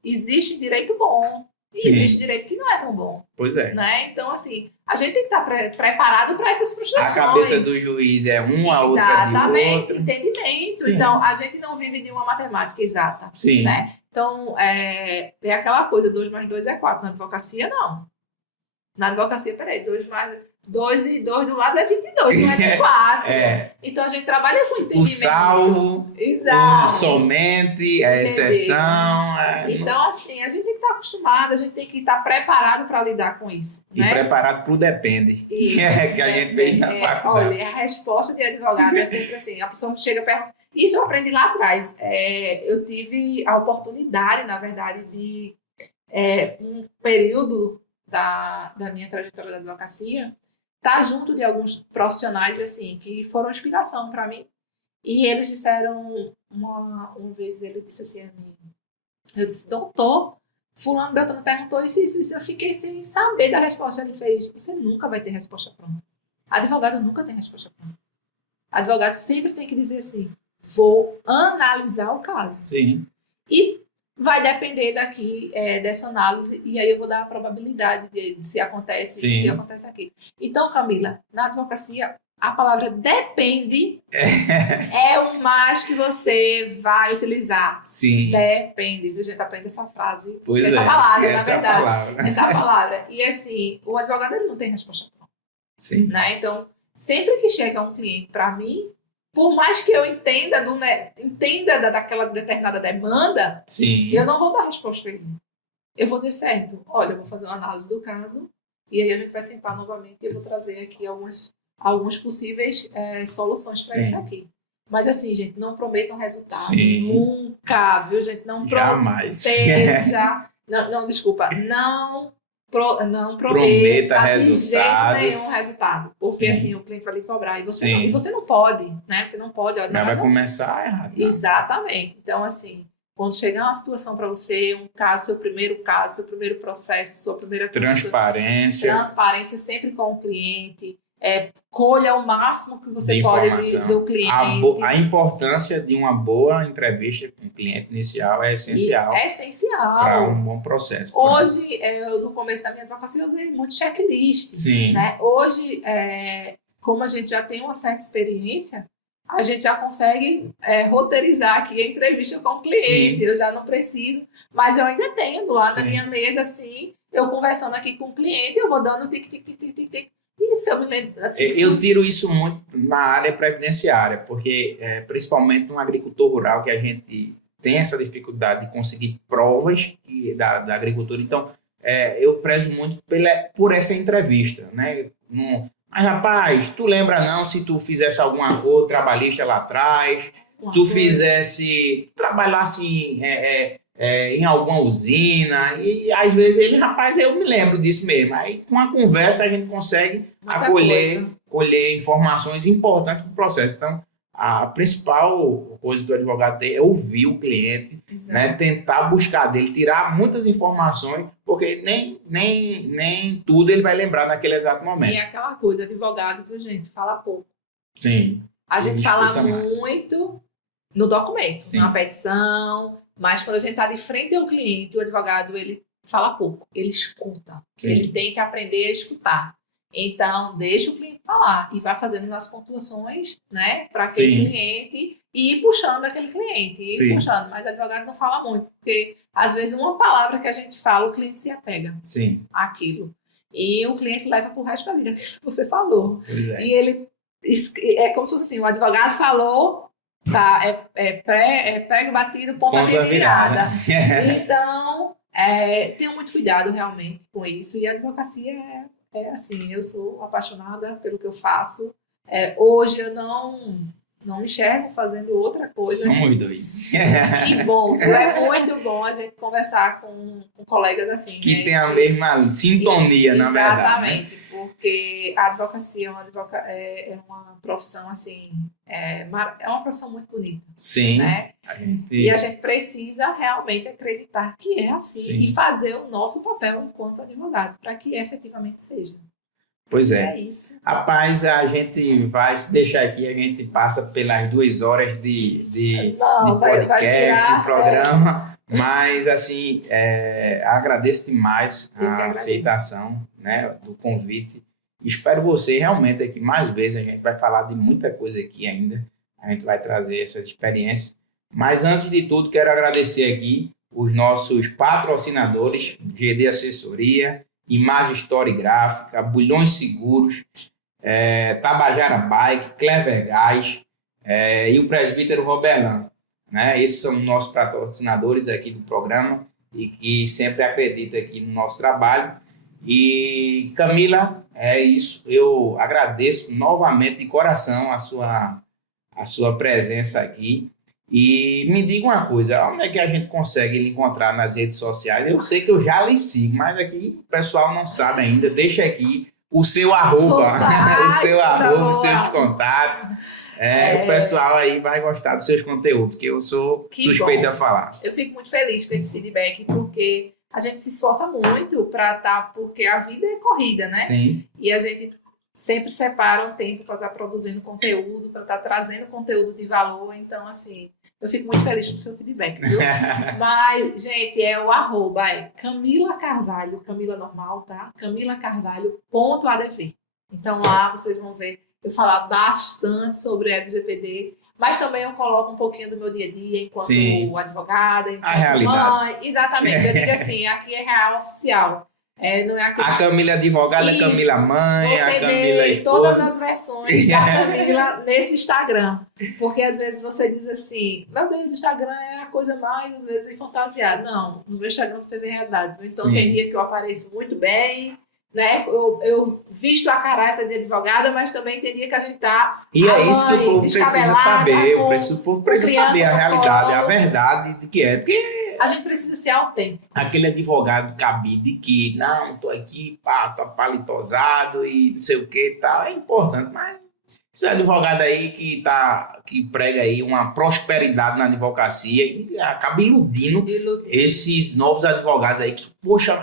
existe direito bom e existe direito que não é tão bom. Pois é. Né? Então, assim, a gente tem que estar preparado para essas frustrações. A cabeça do juiz é uma, a outra de outra. Exatamente, entendimento. Sim. Então, a gente não vive de uma matemática exata. Sim. Né? Então, é aquela coisa, 2 mais 2 é 4. Na advocacia, não. Na advocacia, peraí, 2 e 2 do lado é 22, não é 24. Então a gente trabalha com entendimento. O salvo, exato, o somente, a exceção. Então, assim, a gente tem que estar acostumado, a gente tem que estar preparado para lidar com isso. E preparado para o depende. Isso, que a gente fez na faculdade. Olha, a resposta de advogado é sempre assim, a pessoa chega e pergunta. Isso eu aprendi lá atrás. Eu tive a oportunidade, na verdade, de um período da minha trajetória da advocacia, estar junto de alguns profissionais assim que foram inspiração para mim. E eles disseram, uma vez ele disse assim a mim, eu disse, doutor, fulano Beltrano perguntou isso, eu fiquei sem saber da resposta. Ele fez, você nunca vai ter resposta pronta. Advogado nunca tem resposta pronta. Advogado sempre tem que dizer assim, vou analisar o caso. Sim. E vai depender daqui dessa análise, e aí eu vou dar a probabilidade de se acontece, se acontece aqui. Então, Camila, na advocacia, a palavra depende é o mais que você vai utilizar. Sim. Depende, viu, gente? Aprende essa frase. Pois essa palavra, essa na verdade. Palavra. Essa palavra. E assim, o advogado ele não tem resposta pronta. Sim. Né? Então, sempre que chega um cliente para mim, por mais que eu entenda daquela determinada demanda, sim, eu não vou dar resposta para ele. Eu vou dizer, certo, olha, eu vou fazer uma análise do caso, e aí a gente vai sentar novamente e eu vou trazer aqui alguns possíveis soluções para isso aqui. Mas assim, gente, não prometam resultado. Sim. Nunca, viu, gente? Não jamais. Não, desculpa. Não prometa resultados. nenhum resultado. Porque assim, o cliente vai lhe cobrar. E você não pode, né? Você não pode. Já vai começar errado. Não. Exatamente. Então, assim, quando chegar uma situação para você, um caso, seu primeiro processo, sua primeira transparência sempre com o cliente. Colha o máximo que você pode do cliente. A importância de uma boa entrevista com o cliente inicial é essencial. É essencial. Para um bom processo. Hoje, no começo da minha advocacia, eu usei muito checklist. Sim. Né? Hoje, como a gente já tem uma certa experiência, a gente já consegue roteirizar aqui a entrevista com o cliente. Sim. Eu já não preciso, mas eu ainda tenho lá na minha mesa, assim, eu conversando aqui com o cliente, eu vou dando tic. Isso, eu me lembro. Assim, eu tiro isso muito na área previdenciária, porque principalmente no agricultor rural, que a gente tem essa dificuldade de conseguir provas da agricultura. Então, eu prezo muito por essa entrevista, né? Mas, rapaz, tu lembra não se tu fizesse alguma coisa trabalhista lá atrás, trabalhasse em alguma usina, e às vezes ele, rapaz, eu me lembro disso mesmo. Aí com a conversa a gente consegue colher informações importantes para o processo. Então, a principal coisa do advogado é ouvir o cliente, né, tentar buscar dele, tirar muitas informações, porque nem tudo ele vai lembrar naquele exato momento. E aquela coisa, advogado, viu, gente, fala pouco. Sim. A gente fala muito no documento, na petição. Mas quando a gente está de frente ao cliente, o advogado, ele fala pouco, ele escuta. Sim. Ele tem que aprender a escutar. Então, deixa o cliente falar e vai fazendo as pontuações, né, para aquele cliente e ir puxando aquele cliente, puxando. Mas o advogado não fala muito, porque às vezes uma palavra que a gente fala, o cliente se apega àquilo. E o cliente leva para o resto da vida aquilo que você falou. Pois é. E ele, é como se fosse assim, o advogado falou... Tá, prego batido, ponta virada. Então, tenho muito cuidado realmente com isso. E a advocacia é assim, eu sou apaixonada pelo que eu faço. Hoje eu não me enxergo fazendo outra coisa. Somos dois. Que bom, é muito bom a gente conversar com colegas assim. Que tem a mesma sintonia, na verdade. Exatamente, porque a advocacia é uma profissão assim, é uma profissão muito bonita. Sim. Né? E a gente precisa realmente acreditar que é assim e fazer o nosso papel enquanto advogado, para que efetivamente seja. Pois é. É isso. Rapaz, a gente vai se deixar aqui, a gente passa pelas 2 horas de podcast, de programa, mas assim, agradeço demais a aceitação, né, do convite. Espero você realmente aqui mais vezes, a gente vai falar de muita coisa aqui ainda, a gente vai trazer essas experiências, mas antes de tudo quero agradecer aqui os nossos patrocinadores, GD Assessoria, Imagem História e Gráfica, Bulhões Seguros, Tabajara Bike, Clever Gás e o presbítero Roberlan. Né? Esses são nossos patrocinadores aqui do programa e que sempre acreditam aqui no nosso trabalho. E Camila, é isso. Eu agradeço novamente de coração a sua presença aqui. E me diga uma coisa, onde é que a gente consegue lhe encontrar nas redes sociais? Eu sei que eu já lhe sigo, mas aqui o pessoal não sabe ainda. Deixa aqui o seu arroba, os seus contatos. O pessoal aí vai gostar dos seus conteúdos, que eu sou suspeito a falar. Eu fico muito feliz com esse feedback, porque a gente se esforça muito para estar, porque a vida é corrida, né? Sim. E a gente sempre separa um tempo para estar produzindo conteúdo, para estar trazendo conteúdo de valor. Então, assim, eu fico muito feliz com o seu feedback, viu? Mas, gente, o arroba Camila Carvalho, Camila normal, tá? Camila Carvalho.adv. Então, lá vocês vão ver eu falar bastante sobre LGPD, mas também eu coloco um pouquinho do meu dia a dia enquanto advogada, enquanto a realidade. Mãe. Exatamente, eu digo assim, aqui é real oficial. Não é a Camila advogada, a Camila mãe, a Camila esposa. Todas as versões da Camila nesse Instagram. Porque às vezes você diz assim, meu Deus, o Instagram é a coisa mais, às vezes, fantasiada. Não, no meu Instagram você vê a realidade. Então tem dia que eu apareço muito bem, né? Eu visto a caráter de advogada, mas também tem dia que a gente tá. E é isso que o povo precisa saber. O povo precisa saber a realidade, a verdade do que é. Porque a gente precisa ser autêntico. Aquele advogado cabido que, não, tô aqui, tô palitosado e não sei o que e tal, é importante, mas esse advogado aí que prega aí uma prosperidade na advocacia e acaba iludindo esses novos advogados aí que, poxa,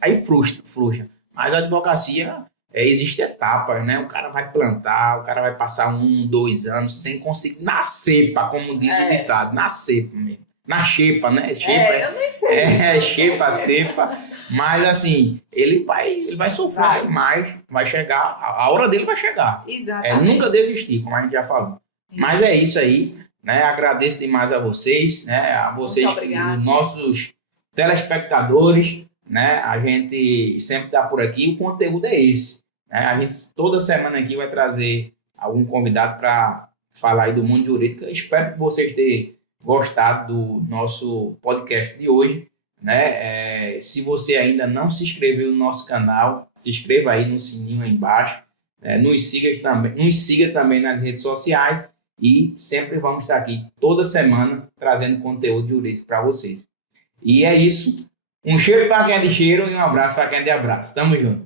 aí frustra. Mas a advocacia, existe etapas, né? O cara vai plantar, o cara vai passar 1, 2 anos sem conseguir, na cepa, como diz o ditado, na cepa mesmo. Na xepa, né? Xepa, eu nem sei. Xepa, cepa. Mas assim, ele vai sofrer mais, vai chegar, a hora dele vai chegar. Exatamente. Nunca desistir, como a gente já falou. Isso. Mas é isso aí, né? Agradeço demais a vocês, né? A vocês, os nossos telespectadores, né? A gente sempre está por aqui, o conteúdo é esse. Né? A gente toda semana aqui vai trazer algum convidado para falar aí do mundo jurídico. Eu espero que vocês tenham gostado do nosso podcast de hoje, né? Se você ainda não se inscreveu no nosso canal, se inscreva aí no sininho aí embaixo, nos siga também nas redes sociais e sempre vamos estar aqui toda semana trazendo conteúdo jurídico para vocês. E é isso. Um cheiro para quem é de cheiro e um abraço para quem é de abraço. Tamo junto.